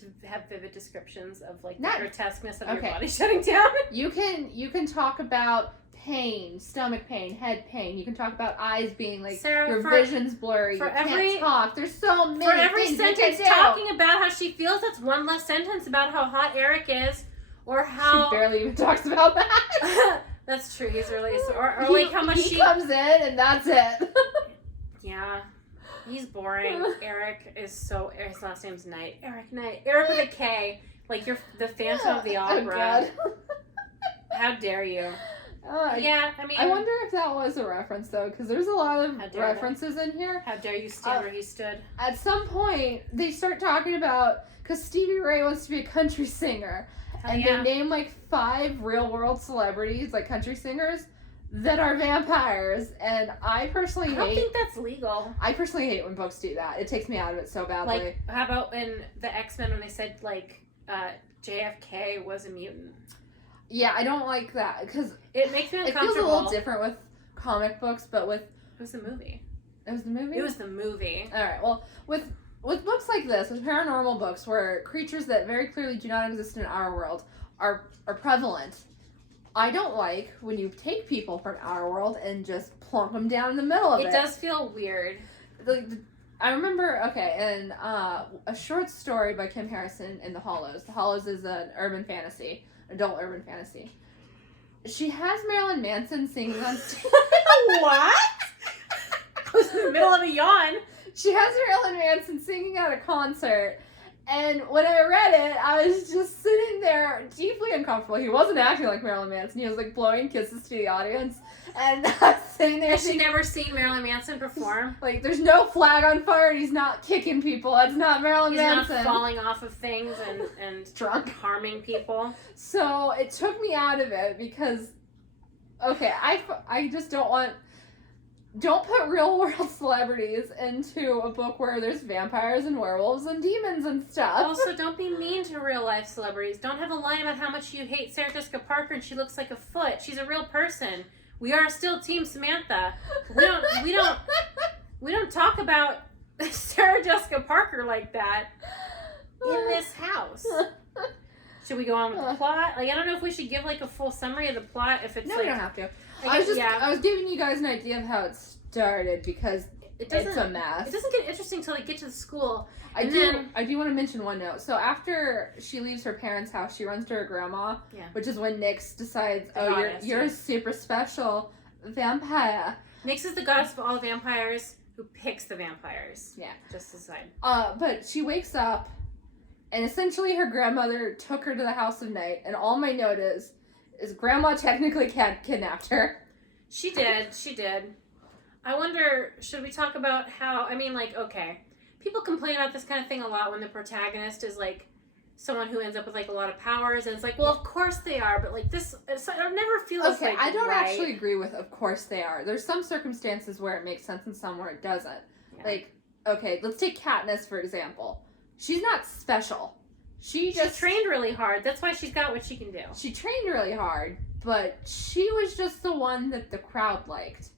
To have vivid descriptions of, like, the Not- grotesqueness of okay. your body shutting down. You can talk about pain, stomach pain, head pain. You can talk about eyes being like Sarah, your vision's blurry. for You can't every- talk. There's so many For every things you can sentence do. talking about how she feels, that's one less sentence about how hot Eric is, or how... She barely even talks about that. That's true, he's really... Or like how much he comes in and that's it. Yeah, he's boring. Eric is so... His last name's Knight. Eric Knight. Eric with a K. Like, you're the Phantom of the Opera. Oh, How dare you? Yeah, I mean... I wonder if that was a reference, though, because there's a lot of How dare references in here. How dare you stand where he stood? At some point, they start talking about, because Stevie Ray wants to be a country singer, and yeah. they name, like, 5 real-world celebrities, like country singers, that are vampires, and I personally I don't think that's legal. I personally hate when books do that. It takes me out of it so badly. Like, how about in the X-Men when they said, like, JFK was a mutant? Yeah, I don't like that, because It makes me it uncomfortable. feels a little different with comic books, but with... It was the movie. It was the movie? It was the movie. Alright, well, with books like this, with paranormal books, where creatures that very clearly do not exist in our world are prevalent, I don't like when you take people from our world and just plunk them down in the middle of it. It does feel weird. I remember, in a short story by Kim Harrison in The Hollows. The Hollows is an urban fantasy, adult urban fantasy. She has Marilyn Manson singing on stage. What? I was in the middle of a yawn. She has Marilyn Manson singing at a concert, and when I read it, I was just sitting there deeply uncomfortable. He wasn't acting like Marilyn Manson. He was, like, blowing kisses to the audience, and I was sitting there Has she thinking, never seen Marilyn Manson perform? like, there's no flag on fire, and he's not kicking people. That's not Marilyn He's Manson. not falling off of things and Drunk. harming people. So it took me out of it because, okay, I just don't put real world celebrities into a book where there's vampires and werewolves and demons and stuff. Also, don't be mean to real life celebrities. Don't have a line about how much you hate Sarah Jessica Parker and she looks like a foot. She's a real person. We are still Team Samantha. We don't talk about Sarah Jessica Parker like that in this house. Should we go on with the plot? Like, I don't know if we should give, like, a full summary of the plot. If it's No, like, we don't have to. I guess, I was giving you guys an idea of how it started because it it's a mess. It doesn't get interesting until they get to the school. I do want to mention one note. So after she leaves her parents' house, she runs to her grandma, which is when Nyx decides, you're a super special vampire. Nyx is the goddess of all vampires who picks the vampires. Yeah. Just aside. But she wakes up, and essentially her grandmother took her to the House of Night, and all my note is grandma technically kidnapped her. She did. I wonder, should we talk about how, I mean, like, okay, people complain about this kind of thing a lot when the protagonist is, like, someone who ends up with, like, a lot of powers, and it's like, well, of course they are, but, like, this, it never feels like, I don't right. actually agree with, of course they are. There's some circumstances where it makes sense and some where it doesn't. Yeah. Like, okay, let's take Katniss, for example. She's not special. She trained really hard. That's why she's got what she can do. She trained really hard, but she was just the one that the crowd liked.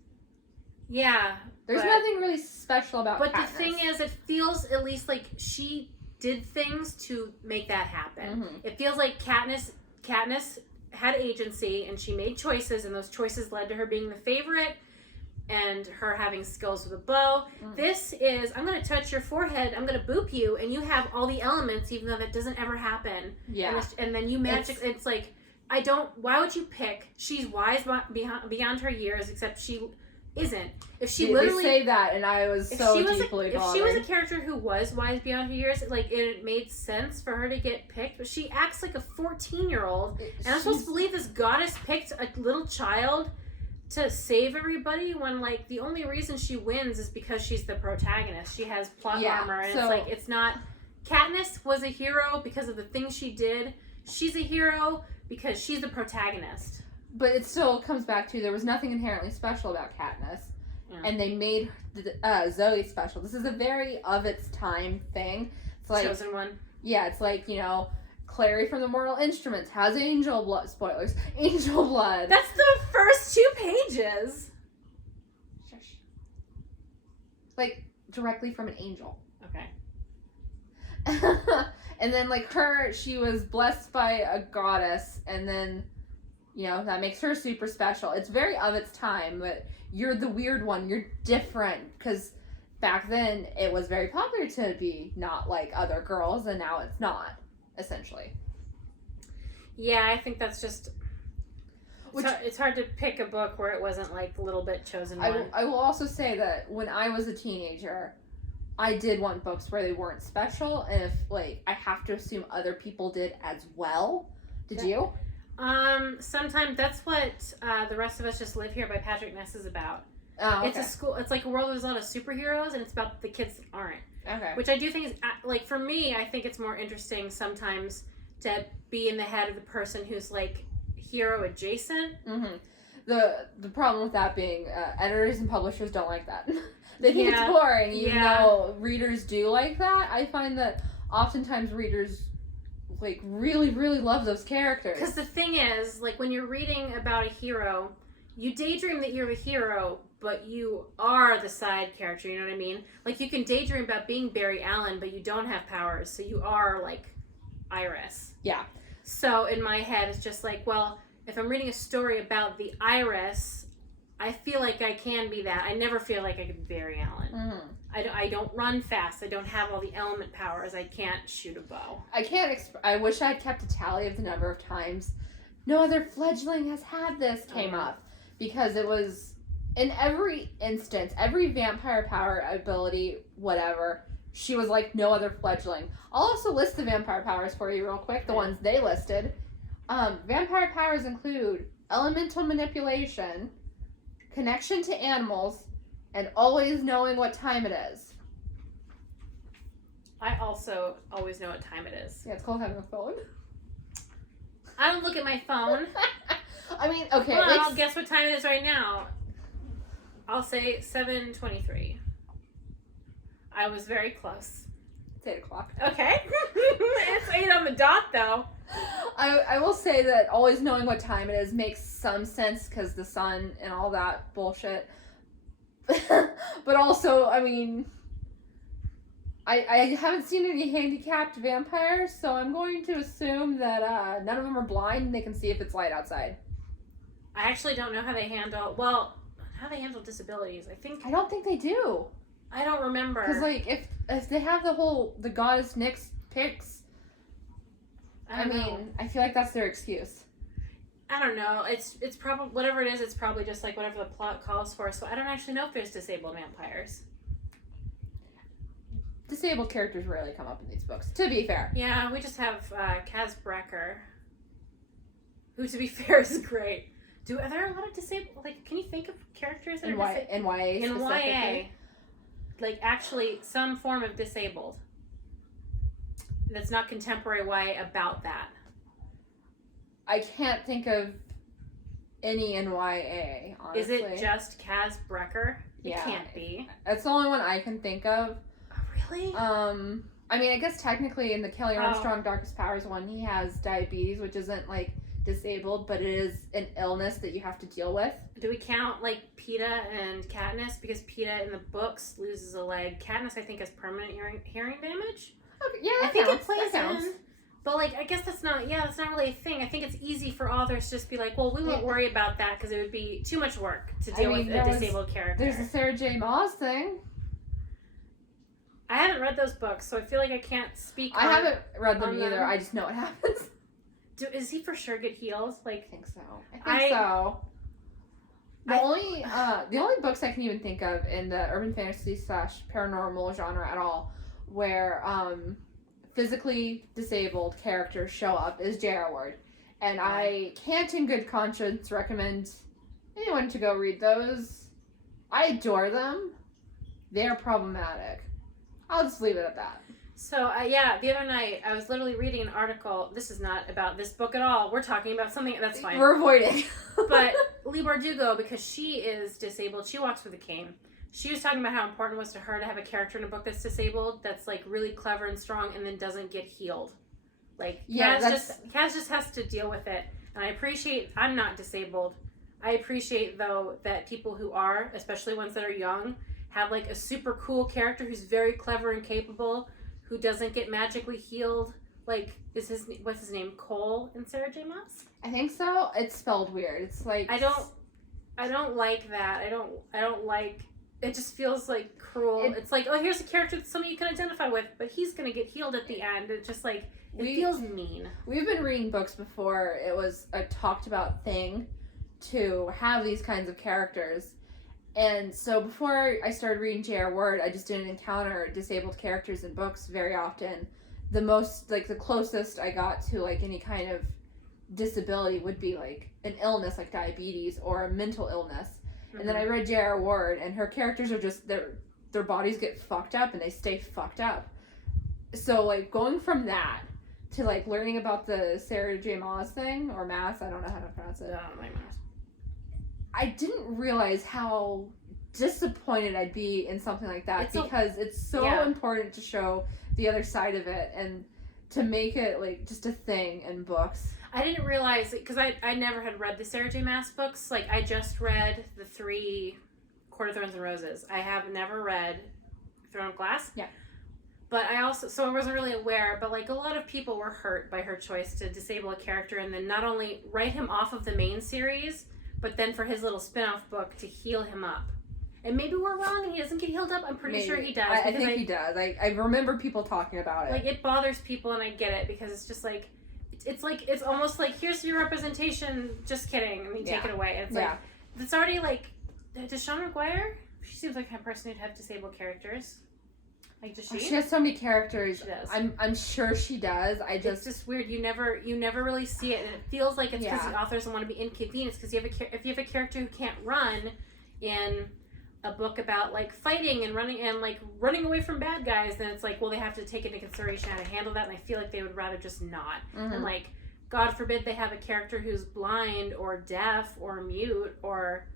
Yeah. There's nothing really special about Katniss. But the thing is, it feels at least like she did things to make that happen. Mm-hmm. It feels like Katniss had agency, and she made choices, and those choices led to her being the favorite and her having skills with a bow. This is, I'm going to touch your forehead, I'm going to boop you, and you have all the elements, even though that doesn't ever happen. Yeah. And then you magic, it's like, why would you pick? She's wise beyond her years, except she isn't. If she literally... They say that, and I was so deeply bothered. If she was a character who was wise beyond her years, like, it made sense for her to get picked, but she acts like a 14-year-old, and I'm supposed to believe this goddess picked a little child to save everybody when, like, the only reason she wins is because she's the protagonist. She has plot armor, and it's like, it's not... Katniss was a hero because of the things she did. She's a hero because she's the protagonist. But it still comes back to, there was nothing inherently special about Katniss. and they made Zoe special. This is a very of its time thing. It's like Chosen one. Yeah, it's like, you know, Clary from the Mortal Instruments has angel blood. Spoilers. Angel blood. That's the first 2 pages. Shush. Like, directly from an angel. Okay. And then, like, she was blessed by a goddess, and then, you know, that makes her super special. It's very of its time, but you're the weird one. You're different, because back then it was very popular to be not like other girls, and now it's not, essentially. Yeah, I think that's just... It's hard to pick a book where it wasn't, like, a little bit chosen one. I will also say that when I was a teenager, I did want books where they weren't special, and if, like, I have to assume other people did as well. Did you? Sometimes that's what The Rest of Us Just Live Here by Patrick Ness is about. Oh, okay. It's like a world where there's a lot of superheroes, and it's about the kids that aren't. Okay. Which I do think is, like, for me, I think it's more interesting sometimes to be in the head of the person who's, like, hero adjacent. Mm-hmm. The problem with that being editors and publishers don't like that. They think it's boring, even though readers do like that. I find that oftentimes readers, like, really, really love those characters. Because the thing is, like, when you're reading about a hero, you daydream that you're the hero, but you are the side character, you know what I mean? Like, you can daydream about being Barry Allen, but you don't have powers, so you are, like, Iris. Yeah. So, in my head, it's just like, well, if I'm reading a story about the Iris, I feel like I can be that. I never feel like I could be Barry Allen. Mm-hmm. I don't run fast. I don't have all the element powers. I can't shoot a bow. I wish I had kept a tally of the number of times no other fledgling has had this came up. Because it was, in every instance, every vampire power ability, whatever, she was like no other fledgling. I'll also list the vampire powers for you real quick, the ones they listed. Vampire powers include elemental manipulation, connection to animals, and always knowing what time it is. I also always know what time it is. Yeah, it's called having a phone. I don't look at my phone. I mean, okay. Well, I'll guess what time it is right now. I'll say 7:23. I was very close. It's 8 o'clock. Okay. It's 8 on the dot, though. I will say that always knowing what time it is makes some sense because the sun and all that bullshit. But also, I mean, I haven't seen any handicapped vampires, so I'm going to assume that none of them are blind and they can see if it's light outside. I actually don't know how they handle disabilities. I don't think they do. I don't remember. Because, like, if they have the goddess Nyx picks, I mean, I feel like that's their excuse. I don't know. It's probably, whatever it is, it's probably just like whatever the plot calls for. So I don't actually know if there's disabled vampires. Disabled characters rarely come up in these books, to be fair. Yeah, we just have Kaz Brecker, who, to be fair, is great. Are there a lot of disabled, like, can you think of characters that are disabled? In YA In YA. Like, actually, some form of disabled. That's not contemporary YA about that. I can't think of any in YA, honestly. Is it just Kaz Brecker? Yeah. It can't be. That's the only one I can think of. Oh, really? I mean, I guess technically in the Kelly Armstrong Darkest Powers one, he has diabetes, which isn't, like, disabled, but it is an illness that you have to deal with. Do we count, like, Peeta and Katniss? Because Peeta in the books loses a leg. Katniss, I think, has permanent hearing damage. Okay, yeah, I think it plays in. But, like, I guess that's not really a thing. I think it's easy for authors to just be like, well, we won't worry about that because it would be too much work to deal with a disabled character. There's the Sarah J. Maas thing. I haven't read those books, so I feel like I can't speak I haven't read them either. I just know what happens. Is he for sure get healed? Like, I think so. I think so. The only books I can even think of in the urban fantasy / paranormal genre at all where physically disabled characters show up is J.R. Ward. And I can't in good conscience recommend anyone to go read those. I adore them. They're problematic. I'll just leave it at that. So, yeah, the other night I was literally reading an article. This is not about this book at all. We're talking about something that's fine. We're avoiding. But Leigh Bardugo, because she is disabled, she walks with a cane. She was talking about how important it was to her to have a character in a book that's disabled, that's like really clever and strong, and then doesn't get healed. Like, Kaz just has to deal with it. And I appreciate, I'm not disabled. I appreciate, though, that people who are, especially ones that are young, have like a super cool character who's very clever and capable, who doesn't get magically healed. Like, what's his name? Cole in Sarah J. Maas? I think so. It's spelled weird. It's like I don't like that. I don't like. It just feels like cruel. It's like, oh, here's a character that somebody you can identify with, but he's gonna get healed at the end. It's just like it feels mean. We've been reading books before. It was a talked about thing to have these kinds of characters. And so before I started reading J.R. Ward, I just didn't encounter disabled characters in books very often. The most, like, the closest I got to, like, any kind of disability would be, like, an illness like diabetes or a mental illness. Mm-hmm. And then I read J.R. Ward, and her characters are just, their bodies get fucked up, and they stay fucked up. So, like, going from that to, like, learning about the Sarah J. Maas thing, or Maas, I don't know how to pronounce it. I don't like Maas. I didn't realize how disappointed I'd be in something like that because it's so important to show the other side of it and to make it like just a thing in books. I didn't realize it because I never had read the Sarah J. Maas books. Like, I just read the 3 Court of Thorns and Roses. I have never read Throne of Glass. Yeah. But I wasn't really aware, but like a lot of people were hurt by her choice to disable a character and then not only write him off of the main series, but then for his little spin-off book to heal him up. And maybe we're wrong and he doesn't get healed up. I'm pretty sure he does. I think he does. I remember people talking about it. Like, it bothers people and I get it because it's just like, it's almost like, here's your representation, just kidding, and then you take it away. And it's like, it's already like, does Shawn McGuire? She seems like a person who'd have disabled characters. Like, does she? She has so many characters. She does. I'm sure she does. It's just weird. You never really see it, and it feels like it's because the authors don't want to be inconvenienced. Because if you have a character who can't run in a book about like fighting and running away from bad guys, then it's like, well, they have to take into consideration how to handle that, and I feel like they would rather just not. Mm-hmm. And like, God forbid they have a character who's blind or deaf or mute or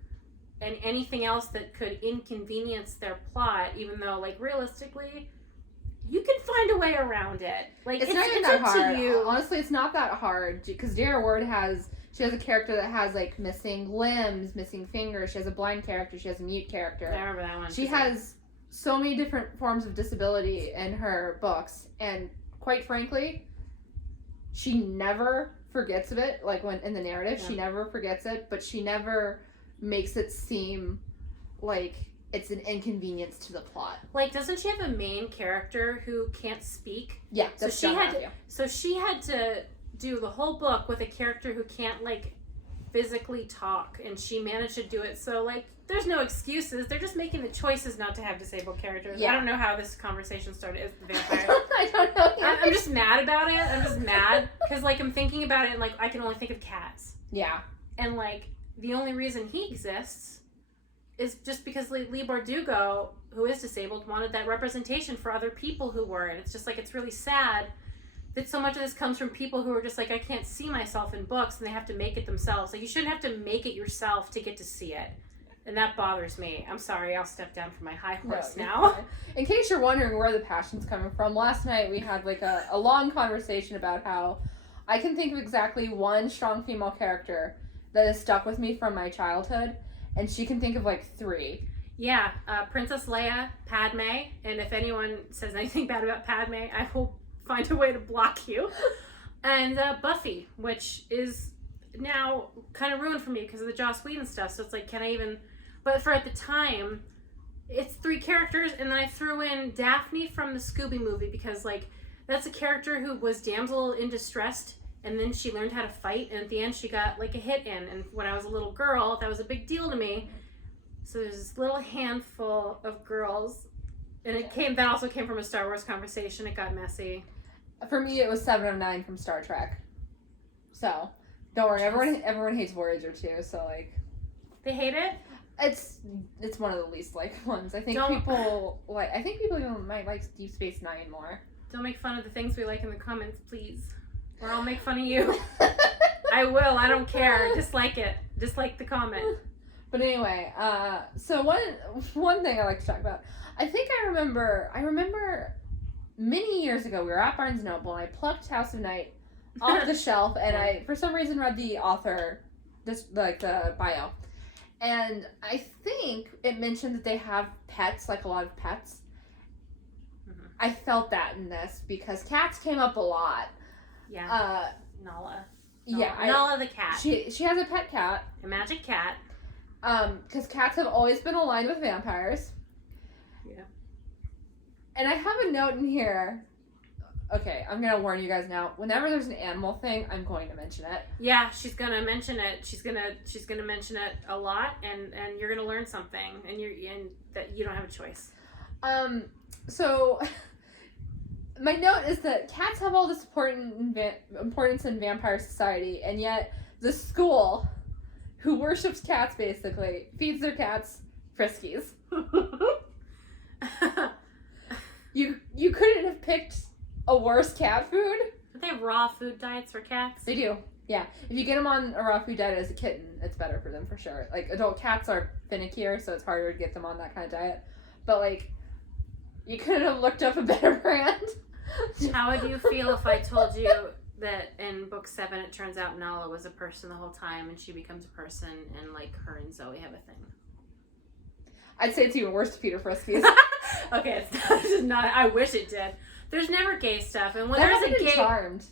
and anything else that could inconvenience their plot, even though, like, realistically, you can find a way around it. Like, it's not even that hard. Honestly, it's not that hard because J.R. Ward has a character that has like missing limbs, missing fingers. She has a blind character. She has a mute character. I remember that one. She has so many different forms of disability in her books, and quite frankly, she never forgets of it. Like, when in the narrative, she never forgets it, but she never makes it seem like it's an inconvenience to the plot. Like, doesn't she have a main character who can't speak? Yeah, that's so she had to do the whole book with a character who can't, like, physically talk, and she managed to do it. So, like, there's no excuses. They're just making the choices not to have disabled characters. Yeah. I don't know how this conversation started as the vampire. I don't know. I'm just mad about it. I'm just mad because, like, I'm thinking about it and, like, I can only think of cats. Yeah. And, like, the only reason he exists is just because Leigh Bardugo, who is disabled, wanted that representation for other people who were. And it's just like, it's really sad that so much of this comes from people who are just like, I can't see myself in books, and they have to make it themselves. Like, you shouldn't have to make it yourself to get to see it. And that bothers me. I'm sorry, I'll step down from my high horse now. In case you're wondering where the passion's coming from, last night we had like a long conversation about how I can think of exactly one strong female character that has stuck with me from my childhood, and she can think of like 3. Yeah, Princess Leia, Padme, and if anyone says anything bad about Padme, I will find a way to block you. And Buffy, which is now kind of ruined for me because of the Joss Whedon stuff, so it's like, can I even... But for at the time, it's 3 characters, and then I threw in Daphne from the Scooby movie because, like, that's a character who was damsel in distress, and then she learned how to fight, and at the end she got, like, a hit in. And when I was a little girl, that was a big deal to me. So there's this little handful of girls, and that also came from a Star Wars conversation. It got messy. For me, it was 7 of 9 from Star Trek. So, don't worry, everyone hates Voyager too, so, like... They hate it? It's one of the least liked ones. I think people even might like Deep Space Nine more. Don't make fun of the things we like in the comments, please. Or I'll make fun of you. I will. I don't care. Dislike it. Dislike the comment. But anyway, so one thing I like to talk about. I think I remember many years ago, we were at Barnes & Noble, and I plucked House of Night off the shelf, and I, for some reason, read the author, just like the bio. And I think it mentioned that they have pets, like a lot of pets. Mm-hmm. I felt that in this, because cats came up a lot. Yeah. Nala. Yeah. Nala the cat. She has a pet cat. A magic cat. Because cats have always been aligned with vampires. Yeah. And I have a note in here. Okay, I'm going to warn you guys now. Whenever there's an animal thing, I'm going to mention it. Yeah, she's going to mention it. She's going to mention it a lot, and you're going to learn something, and that you don't have a choice. So my note is that cats have all this importance in vampire society, and yet the school, who worships cats basically, feeds their cats Friskies. You couldn't have picked a worse cat food. Don't they have raw food diets for cats? They do. Yeah. If you get them on a raw food diet as a kitten, it's better for them for sure. Like, adult cats are finickier, so it's harder to get them on that kind of diet. But, like, you couldn't have looked up a better brand. How would you feel if I told you that in book 7 it turns out Nala was a person the whole time and she becomes a person and, like, her and Zoe have a thing? I'd say it's even worse to feed her Friskies. Okay, it's just not. I wish it did. There's never gay stuff, and when there's a gay. Charmed.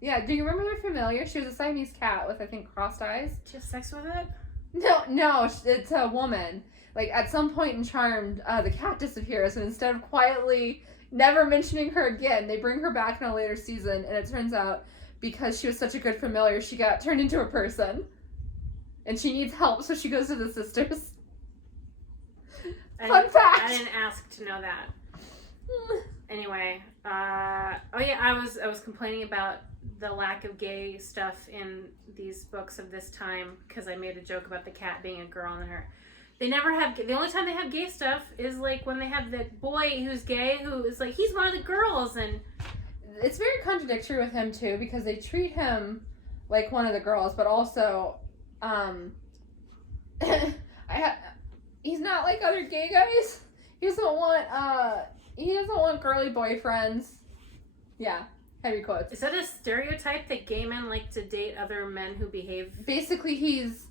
Yeah, do you remember their familiar? She was a Siamese cat with, I think, crossed eyes. Did you have sex with it? No, it's a woman. Like, at some point in Charmed, the cat disappears, and instead of quietly never mentioning her again, they bring her back in a later season, and it turns out because she was such a good familiar, she got turned into a person, and she needs help, so she goes to the sisters. Fun fact! I didn't ask to know that. Anyway, I was complaining about the lack of gay stuff in these books of this time because I made a joke about the cat being a girl and her. They never have. The only time they have gay stuff is like when they have the boy who's gay who is like he's one of the girls, and it's very contradictory with him too because they treat him like one of the girls, but also he's not like other gay guys. He doesn't want girly boyfriends. Yeah, heavy quotes. Is that a stereotype that gay men like to date other men who behave? Basically, he's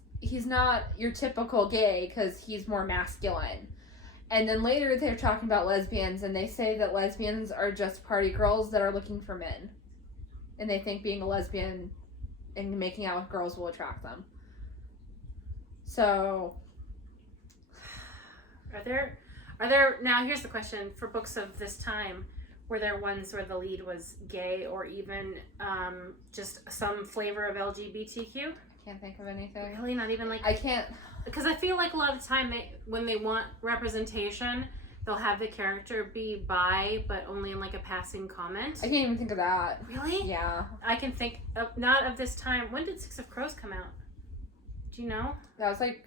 not your typical gay because he's more masculine. And then later they're talking about lesbians, and they say that lesbians are just party girls that are looking for men. And they think being a lesbian and making out with girls will attract them. So... Are there now here's the question for books of this time, were there ones where the lead was gay or even just some flavor of LGBTQ? I can't think of anything. Really? Not even like I can't, because I feel like a lot of the time when they want representation, they'll have the character be bi, but only in like a passing comment. I can't even think of that. Really? Yeah. I can think of not of this time. When did Six of Crows come out? Do you know? That was like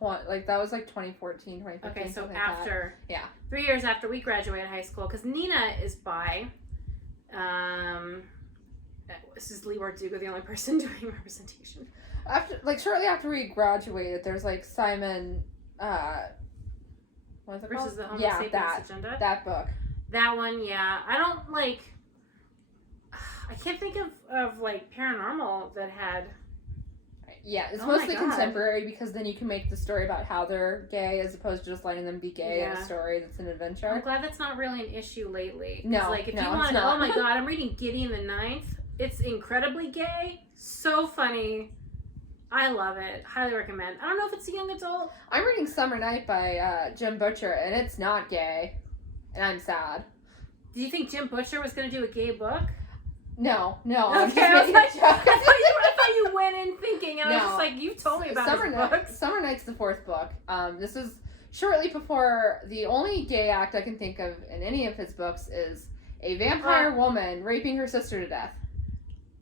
2014, 2015. Okay, so like after, yeah, 3 years after we graduated high school, because Nina is bi. This is Leigh Bardugo, the only person doing representation. Shortly after we graduated, there's like Simon, what is it versus called? the Homo Sapiens Agenda. That book. That one, yeah. I don't like. I can't think of like paranormal that had. Yeah, it's mostly contemporary because then you can make the story about how they're gay as opposed to just letting them be gay in a story that's an adventure. I'm glad that's not really an issue lately. No, like if you want, oh my god, I'm reading Gideon the Ninth. It's incredibly gay, so funny. I love it. Highly recommend. I don't know if it's a young adult. I'm reading Summer Night by Jim Butcher, and it's not gay, and I'm sad. Do you think Jim Butcher was going to do a gay book? No. Okay, I'm just making a joke. I thought you went in thinking, and I was just like, you told me about this book. Summer Night's the 4th book. This is shortly before the only gay act I can think of in any of his books is a vampire woman raping her sister to death.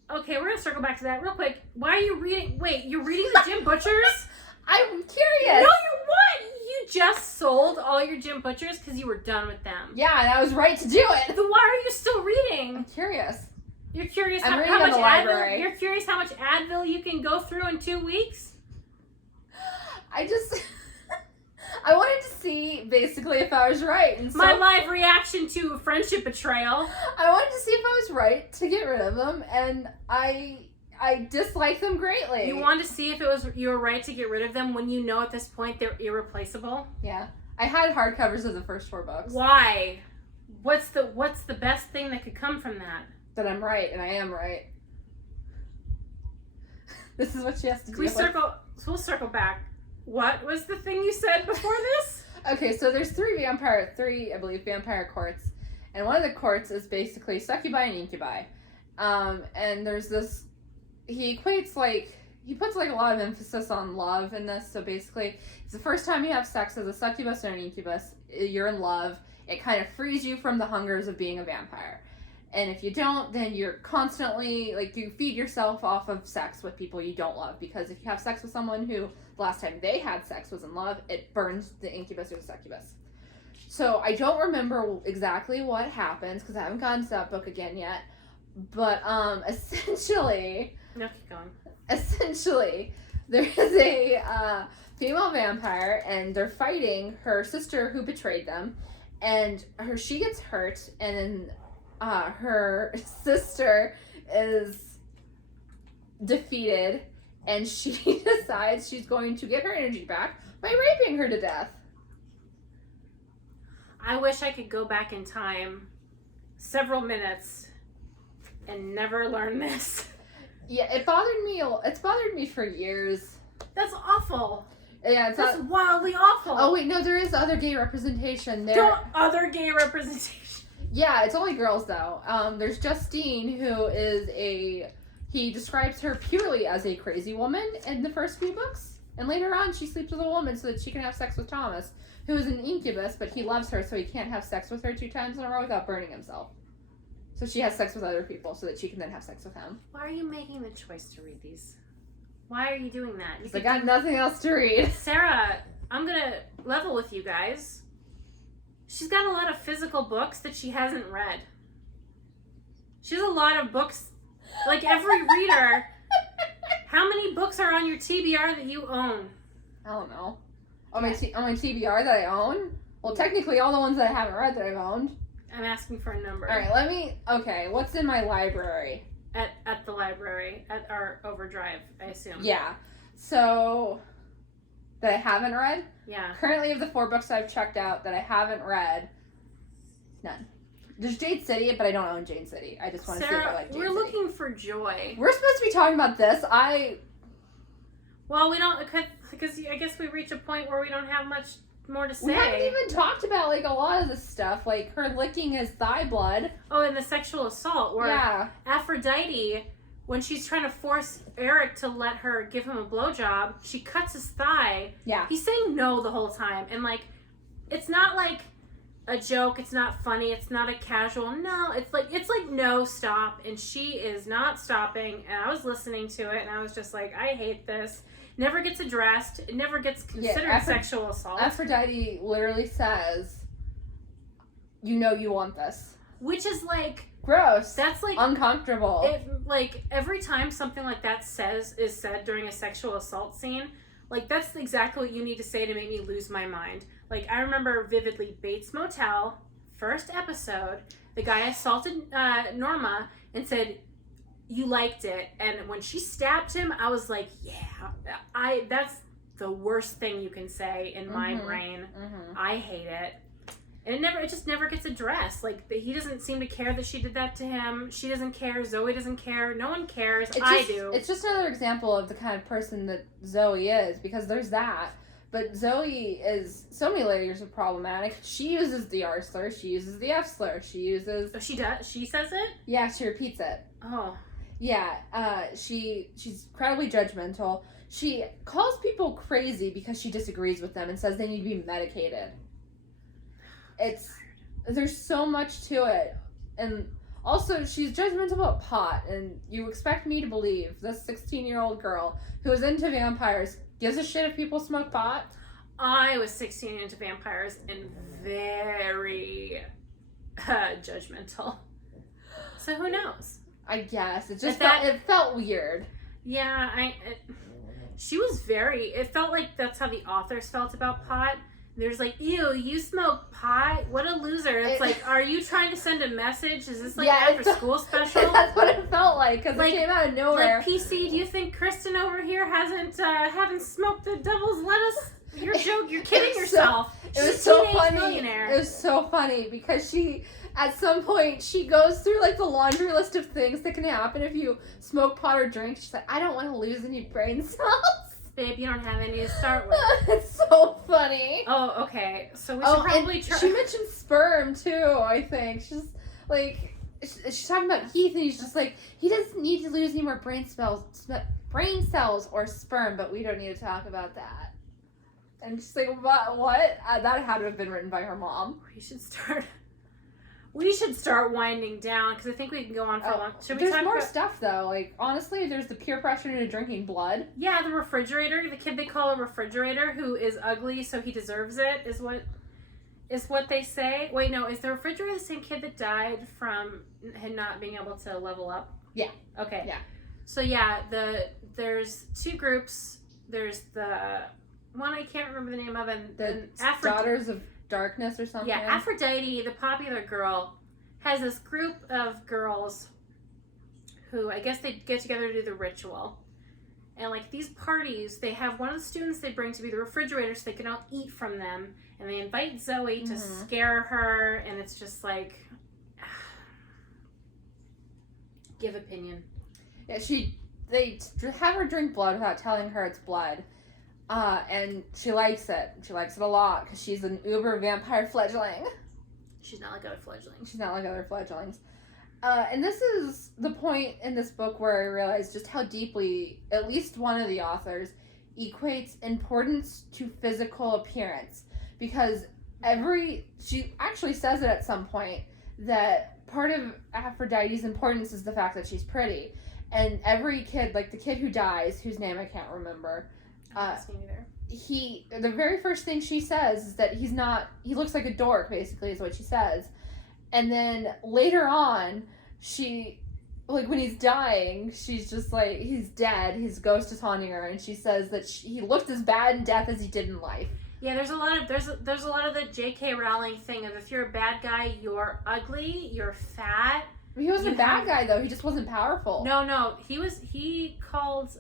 Okay, we're going to circle back to that real quick. Why are you reading... Wait, you're reading the Jim Butchers? I'm curious. No, you're what? You just sold all all your Jim Butchers because you were done with them. Yeah, and I was right to do it. Then why are you still reading? I'm curious. You're curious I'm how reading much in the library. Advil. You're curious how much Advil you can go through in 2 weeks. I I wanted to see basically if I was right. And so My live reaction to a friendship betrayal. I wanted to see if I was right to get rid of them, and I dislike them greatly. You wanted to see if it was you were right to get rid of them when you know at this point they're irreplaceable. Yeah, I had hardcovers of the first 4 books. Why? What's the best thing that could come from that? That I'm right, and I am right. This is what she has to do. We'll circle back. What was the thing you said before this? Okay, so there's 3 I believe, vampire courts, and one of the courts is basically succubi and incubi. And there's this. He puts a lot of emphasis on love in this. So basically, it's the first time you have sex as a succubus or an incubus, you're in love. It kind of frees you from the hungers of being a vampire. And if you don't, then you're constantly, you feed yourself off of sex with people you don't love. Because if you have sex with someone who the last time they had sex was in love, it burns the incubus or the succubus. So I don't remember exactly what happens, because I haven't gotten to that book again yet. But essentially... No, keep going. Essentially, there is a female vampire, and they're fighting her sister who betrayed them. And she gets hurt, and then... her sister is defeated, and she decides she's going to get her energy back by raping her to death. I wish I could go back in time several minutes and never learn this. Yeah, it's bothered me for years. That's awful. Yeah, that's wildly awful. Oh wait, no, there is other gay representation. Other gay representation. Yeah, it's only girls though. There's Justine, who is he describes her purely as a crazy woman in the first few books. And later on, she sleeps with a woman so that she can have sex with Thomas, who is an incubus, but he loves her, so he can't have sex with her 2 times in a row without burning himself. So she has sex with other people so that she can then have sex with him. Why are you making the choice to read these? Why are you doing that? Because I got nothing else to read. Sarah, I'm going to level with you guys. She's got a lot of physical books that she hasn't read. She has a lot of books. Like every reader, how many books are on your TBR that you own? I don't know. On my TBR that I own? Well, technically all the ones that I haven't read that I've owned. I'm asking for a number. Alright, okay, what's in my library? At the library, at our overdrive, I assume. Yeah. So, that I haven't read? Yeah. Currently, of the 4 books I've checked out that I haven't read, none. There's Jade City, but I don't own Jade City. I just want to see if I like Jade City. We're looking for joy. We're supposed to be talking about this. Well, we don't, because I guess we reach a point where we don't have much more to say. We haven't even talked about, a lot of this stuff, like her licking his thigh blood. Oh, and the sexual assault, where yeah. Aphrodite, when she's trying to force Eric to let her give him a blowjob, she cuts his thigh. Yeah. He's saying no the whole time. And, it's not like a joke. It's not funny. It's not a casual, no. It's like, no, stop. And she is not stopping. And I was listening to it, and I was just like, I hate this. Never gets addressed. It never gets considered sexual assault. Aphrodite literally says, you know you want this. Which is, gross. That's uncomfortable. Every time something like that is said during a sexual assault scene, that's exactly what you need to say to make me lose my mind. I remember vividly Bates Motel, first episode, the guy assaulted Norma and said, you liked it. And when she stabbed him, I was like, yeah, that's the worst thing you can say in my brain. Mm-hmm. I hate it. And it just never gets addressed. He doesn't seem to care that she did that to him. She doesn't care. Zoe doesn't care. No one cares. I do. It's just another example of the kind of person that Zoe is, because there's that. But Zoe is so many layers of problematic. She uses the R slur. She uses the F slur. She uses... Oh, she does? She says it? Yeah, she repeats it. Oh. Yeah, she's incredibly judgmental. She calls people crazy because she disagrees with them and says they need to be medicated. There's so much to it. And also, she's judgmental about pot, and you expect me to believe this 16-year-old girl who is into vampires gives a shit if people smoke pot? I was 16 into vampires and very judgmental. So who knows? I guess it just it felt weird. Yeah, she was very. It felt like that's how the authors felt about pot. There's like, ew, you smoke pot? What a loser. It's like, are you trying to send a message? Is this like an after school special? That's what it felt like, because it came out of nowhere. Like, PC, do you think Kristin over here haven't smoked the devil's lettuce? You're kidding yourself. It was so funny. It was so funny because at some point, she goes through like the laundry list of things that can happen if you smoke pot or drink. She's like, I don't want to lose any brain cells. Babe, you don't have any to start with. It's so funny. Oh, okay. So we should probably try. She mentioned sperm too, I think. She's like, she's talking about Heath, and he's just like, he doesn't need to lose any more brain cells or sperm, but we don't need to talk about that. And she's like, what? That had to have been written by her mom. We should start winding down, because I think we can go on for a long. Should we There's more stuff though. Like, honestly, there's the peer pressure into drinking blood. Yeah, the refrigerator, the kid they call a refrigerator, who is ugly, so he deserves it, is what they say. Wait, no, is the refrigerator the same kid that died from not being able to level up? Yeah. Okay. Yeah. So yeah, there's two groups. There's the one I can't remember the name of, and the Daughters of Darkness or something. Yeah, Aphrodite, the popular girl, has this group of girls who, I guess they get together to do the ritual. And like these parties, they have one of the students they bring to be the refrigerator so they can all eat from them. And they invite Zoe to scare her, and it's just like, give opinion. Yeah, they have her drink blood without telling her it's blood. And she likes it. She likes it a lot because she's an uber vampire fledgling. She's not like other fledglings. And this is the point in this book where I realized just how deeply, at least one of the authors, equates importance to physical appearance. Because she actually says it at some point that part of Aphrodite's importance is the fact that she's pretty. And every kid, like the kid who dies, whose name I can't remember, the very first thing she says is that he looks like a dork, basically, is what she says. And then later on, when he's dying, she's just like, he's dead, his ghost is haunting her, and she says that he looked as bad in death as he did in life. Yeah, there's a lot of the J.K. Rowling thing of, if you're a bad guy, you're ugly, you're fat. He wasn't a bad guy though. He just wasn't powerful. No. He called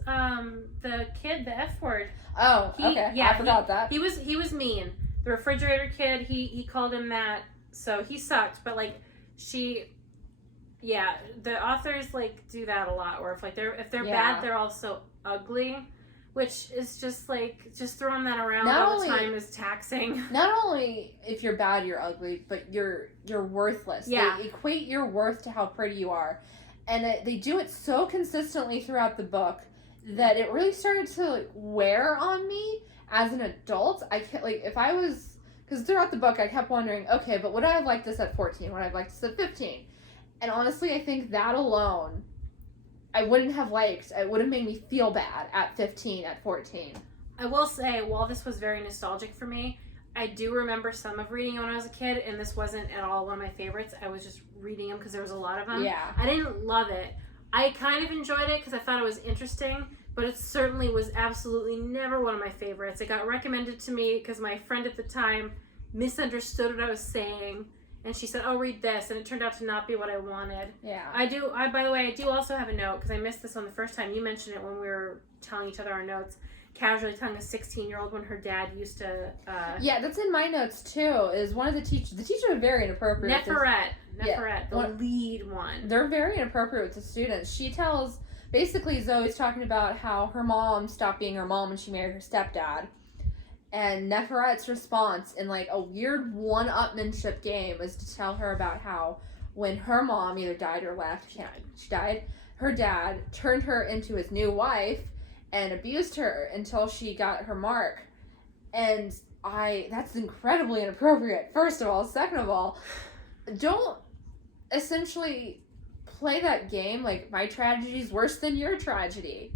the kid the F word. Oh, okay. Yeah, I forgot that. He was mean. The refrigerator kid. He called him that. So he sucked. But like the authors like do that a lot. Where if they're bad, they're also ugly. Which is just like, just throwing that around all the time is taxing. Not only if you're bad, you're ugly, but you're worthless. Yeah. They equate your worth to how pretty you are. And they do it so consistently throughout the book that it really started to like wear on me as an adult. I can't, like, because throughout the book I kept wondering, okay, but would I have liked this at 14? Would I have liked this at 15? And honestly, I think that alone I wouldn't have liked. It would have made me feel bad at 15, at 14. I will say, while this was very nostalgic for me, I do remember some of reading when I was a kid, and this wasn't at all one of my favorites. I was just reading them because there was a lot of them. Yeah. I didn't love it. I kind of enjoyed it because I thought it was interesting, but it certainly was absolutely never one of my favorites. It got recommended to me because my friend at the time misunderstood what I was saying. And she said, "Oh, read this," and it turned out to not be what I wanted. Yeah. By the way, I do also have a note, because I missed this on the first time. You mentioned it when we were telling each other our notes. Casually telling a 16-year-old when her dad used to... Yeah, that's in my notes, too, is one of the teachers... The teacher was very inappropriate. Neferette, the lead one. They're very inappropriate with the students. She tells... Basically, Zoe's talking about how her mom stopped being her mom when she married her stepdad. And Neferette's response in like a weird one-upmanship game is to tell her about how when her mom either died or left, she died, her dad turned her into his new wife and abused her until she got her mark. And that's incredibly inappropriate, first of all. Second of all, don't essentially play that game like my tragedy is worse than your tragedy.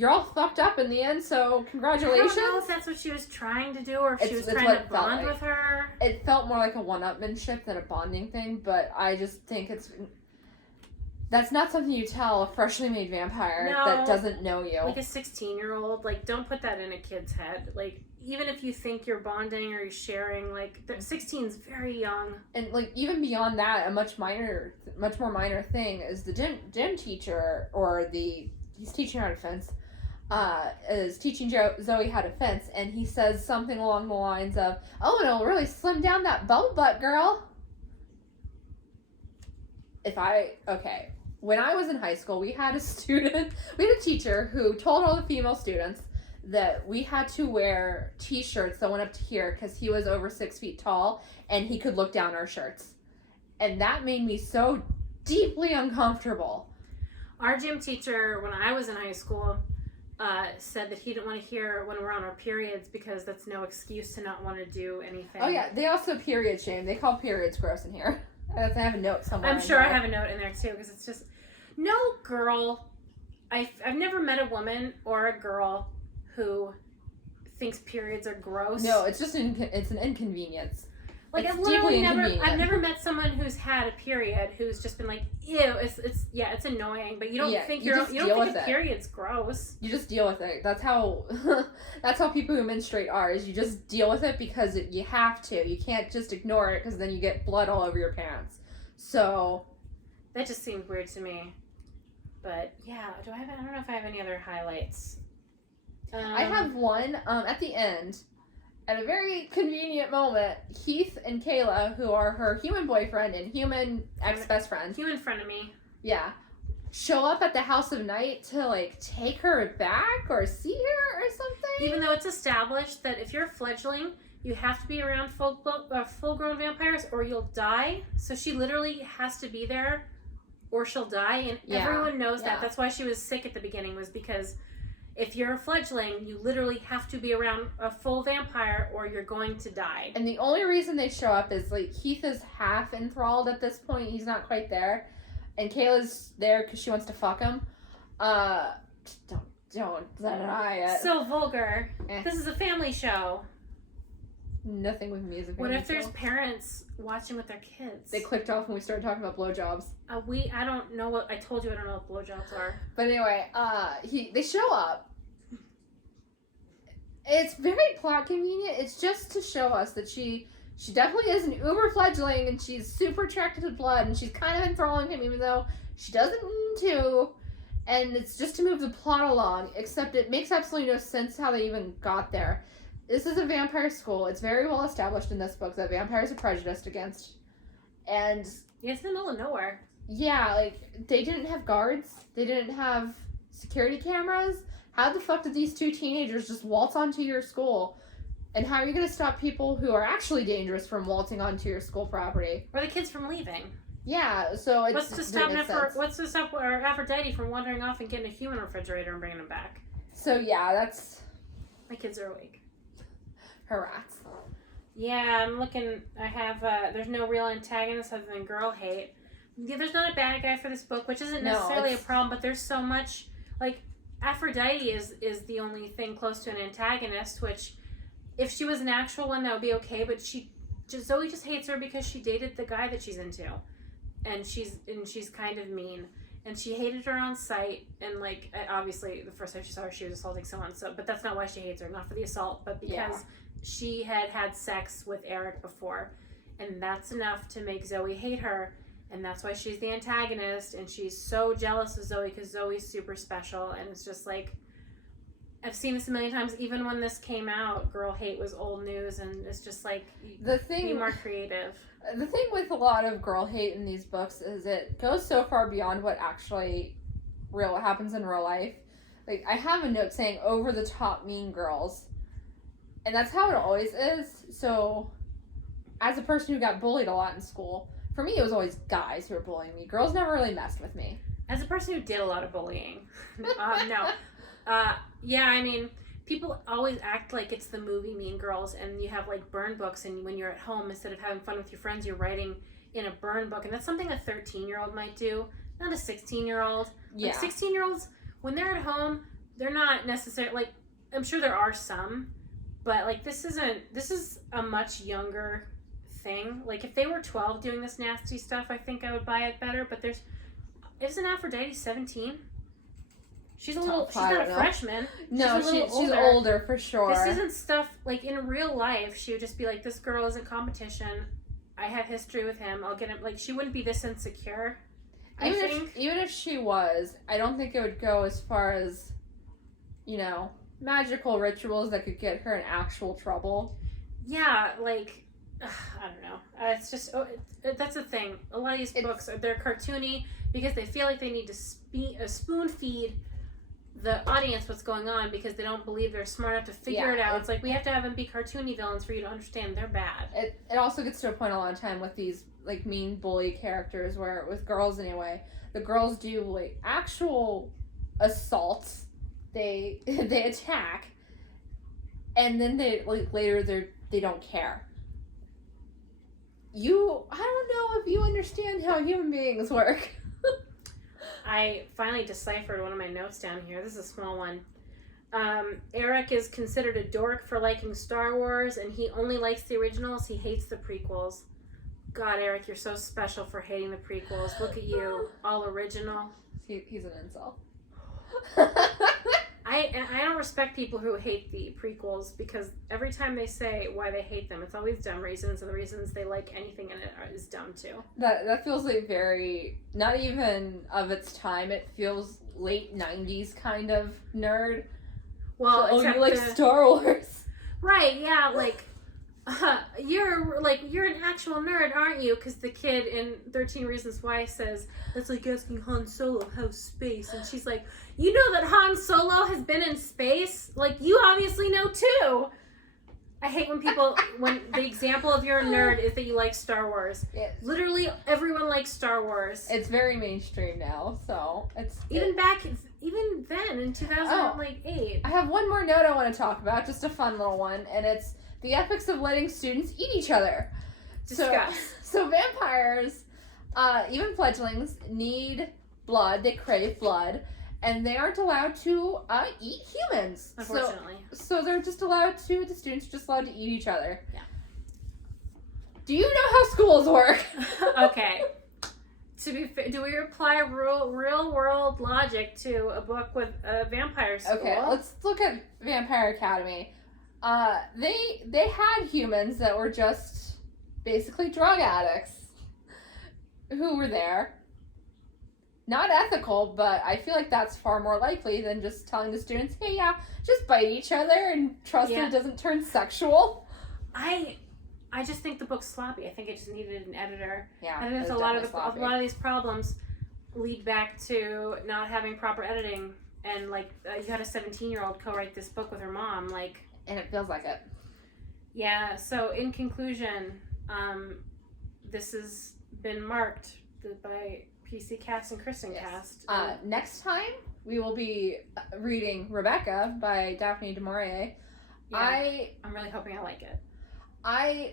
you're all fucked up in the end, so congratulations. I don't know if that's what she was trying to do or if she was It's trying what to it felt bond like. with her. It felt more like a one-upmanship than a bonding thing, but I just think that's not something you tell a freshly made vampire that doesn't know you. Like a 16-year-old, like, don't put that in a kid's head. Like, even if you think you're bonding or you're sharing, like, 16 is very young. And, like, even beyond that, a much more minor thing is the gym teacher, or he's teaching her how to fence, is teaching Zoe how to fence, and he says something along the lines of, "Oh, it'll really slim down that bubble butt, girl." When I was in high school, we had a teacher who told all the female students that we had to wear t-shirts that went up to here because he was over 6 feet tall and he could look down our shirts. And that made me so deeply uncomfortable. Our gym teacher, when I was in high school, said that he didn't want to hear when we're on our periods because that's no excuse to not want to do anything. Oh yeah, they also period shame. They call periods gross in here. I have a note somewhere. I'm sure I have a note in there too because it's just, no girl, I've never met a woman or a girl who thinks periods are gross. No, it's just it's an inconvenience. Like, it's I've never met someone who's had a period who's just been like, ew, it's annoying, but you don't think you don't think a period's gross. You just deal with it. That's how people who menstruate are, is you just deal with it because you have to. You can't just ignore it because then you get blood all over your pants. So that just seems weird to me. But yeah, I don't know if I have any other highlights. I have one at the end. At a very convenient moment, Heath and Kayla, who are her human boyfriend and human ex-best friend. Human frenemy. Yeah. Show up at the House of Night to, like, take her back or see her or something. Even though it's established that if you're a fledgling, you have to be around full-grown vampires or you'll die. So she literally has to be there or she'll die. And everyone knows that. That's why she was sick at the beginning, was because if you're a fledgling, you literally have to be around a full vampire or you're going to die. And the only reason they show up is, like, Heath is half enthralled at this point. He's not quite there. And Kayla's there because she wants to fuck him. Don't deny it. So vulgar. This is a family show. Nothing with music. What if there's parents watching with their kids? They clicked off when we started talking about blowjobs. I don't know what, I told you I don't know what blowjobs are. But anyway, they show up. It's very plot convenient. It's just to show us that she definitely is an uber fledgling and she's super attracted to blood and she's kind of enthralling him even though she doesn't mean to. And it's just to move the plot along, except it makes absolutely no sense how they even got there. This is a vampire school. It's very well established in this book that vampires are prejudiced against. And it's in the middle of nowhere. Yeah, like, they didn't have guards. They didn't have security cameras. How the fuck did these two teenagers just waltz onto your school? And how are you going to stop people who are actually dangerous from waltzing onto your school property? Or the kids from leaving. Yeah, so it's... What's to stop Aphrodite from wandering off and getting a human refrigerator and bringing them back? So yeah, that's... My kids are awake. Her rats. Yeah, I'm looking... I have... there's no real antagonist other than girl hate. Yeah, there's not a bad guy for this book, which isn't necessarily a problem, but there's so much... Like, Aphrodite is the only thing close to an antagonist, which... If she was an actual one, that would be okay, but Zoe just hates her because she dated the guy that she's into. And she's kind of mean. And she hated her on sight, and, like, obviously, the first time she saw her, she was assaulting someone, but that's not why she hates her, not for the assault, but because she had sex with Eric before. And that's enough to make Zoe hate her, and that's why she's the antagonist, and she's so jealous of Zoe because Zoe's super special, and it's just like... I've seen this a million times. Even when this came out, girl hate was old news, and it's just like, be more creative. The thing with a lot of girl hate in these books is it goes so far beyond what actually happens in real life. Like, I have a note saying over the top mean girls, and that's how it always is. So, as a person who got bullied a lot in school, for me it was always guys who were bullying me. Girls never really messed with me. As a person who did a lot of bullying, no. Yeah, I mean, people always act like it's the movie Mean Girls, and you have, like, burn books, and when you're at home, instead of having fun with your friends, you're writing in a burn book, and that's something a 13-year-old might do, not a 16-year-old. Yeah. Like, 16-year-olds, when they're at home, they're not necessarily, like, I'm sure there are some, but, like, this is a much younger thing. Like, if they were 12 doing this nasty stuff, I think I would buy it better, but isn't Aphrodite 17? She's not a freshman. No, she's older for sure. This isn't stuff, like, in real life, she would just be like, this girl isn't competition. I have history with him. I'll get him. Like, she wouldn't be this insecure. Even if she was, I don't think it would go as far as, magical rituals that could get her in actual trouble. Yeah, like, I don't know. It's just, that's the thing. A lot of these books, they're cartoony because they feel like they need to spoon feed the audience what's going on because they don't believe they're smart enough to figure it out. It's like, we have to have them be cartoony villains for you to understand they're bad. It also gets to a point a lot of time with these, like, mean bully characters where, with girls anyway, the girls do, like, actual assaults. They attack, and then later they don't care. I don't know if you understand how human beings work. I finally deciphered one of my notes down here. This is a small one. Eric is considered a dork for liking Star Wars, and he only likes the originals. He hates the prequels. God, Eric, you're so special for hating the prequels. Look at you, all original. He's an incel. I don't respect people who hate the prequels because every time they say why they hate them, it's always dumb reasons, and the reasons they like anything in it is dumb too. That feels like very, not even of its time. It feels late 90s kind of nerd. Well, so, you like Star Wars. Right, yeah, like, you're an actual nerd, aren't you? Because the kid in 13 Reasons Why says, that's like asking Han Solo how's space. And she's like, you know that Han Solo has been in space? Like, you obviously know too. I hate when the example of you're a nerd is that you like Star Wars. Yes. Literally everyone likes Star Wars. It's very mainstream now, so even then in 2008. I have one more note I want to talk about, just a fun little one, and it's the ethics of letting students eat each other. Discuss. So vampires, even fledglings, need blood. They crave blood. And they aren't allowed to eat humans. Unfortunately. So they're just allowed to, the students are just allowed to eat each other. Yeah. Do you know how schools work? Okay. To be fair, do we apply real world logic to a book with a vampire school? Okay, let's look at Vampire Academy. They had humans that were just basically drug addicts who were there. Not ethical, but I feel like that's far more likely than just telling the students, hey, just bite each other and trust that it doesn't turn sexual. I just think the book's sloppy. I think it just needed an editor. Yeah, I think a lot of these problems lead back to not having proper editing, and like you had a 17-year-old co-write this book with her mom, like, and it feels like it. Yeah. So in conclusion, this has been marked by PC Cast and Kristin Cast. Next time we will be reading Rebecca by Daphne du Maurier. Yeah, I'm really hoping I like it. I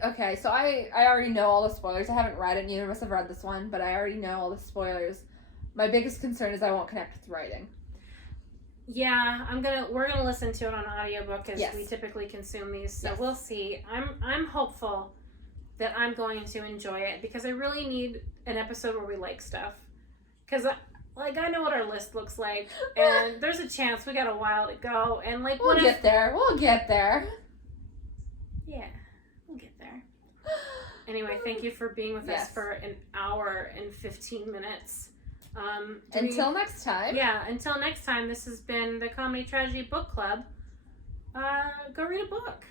already know all the spoilers. I haven't read it. Neither of us have read this one, but I already know all the spoilers. My biggest concern is I won't connect with the writing. Yeah, we're gonna listen to it on audiobook as we typically consume these. So we'll see. I'm hopeful that I'm going to enjoy it because I really need an episode where we like stuff. Because, I know what our list looks like, and there's a chance we got a while to go, and, like, We'll get there. Yeah, we'll get there. Anyway, thank you for being with us for an hour and 15 minutes. Until next time. Yeah, until next time, this has been the Comedy Tragedy Book Club. Go read a book.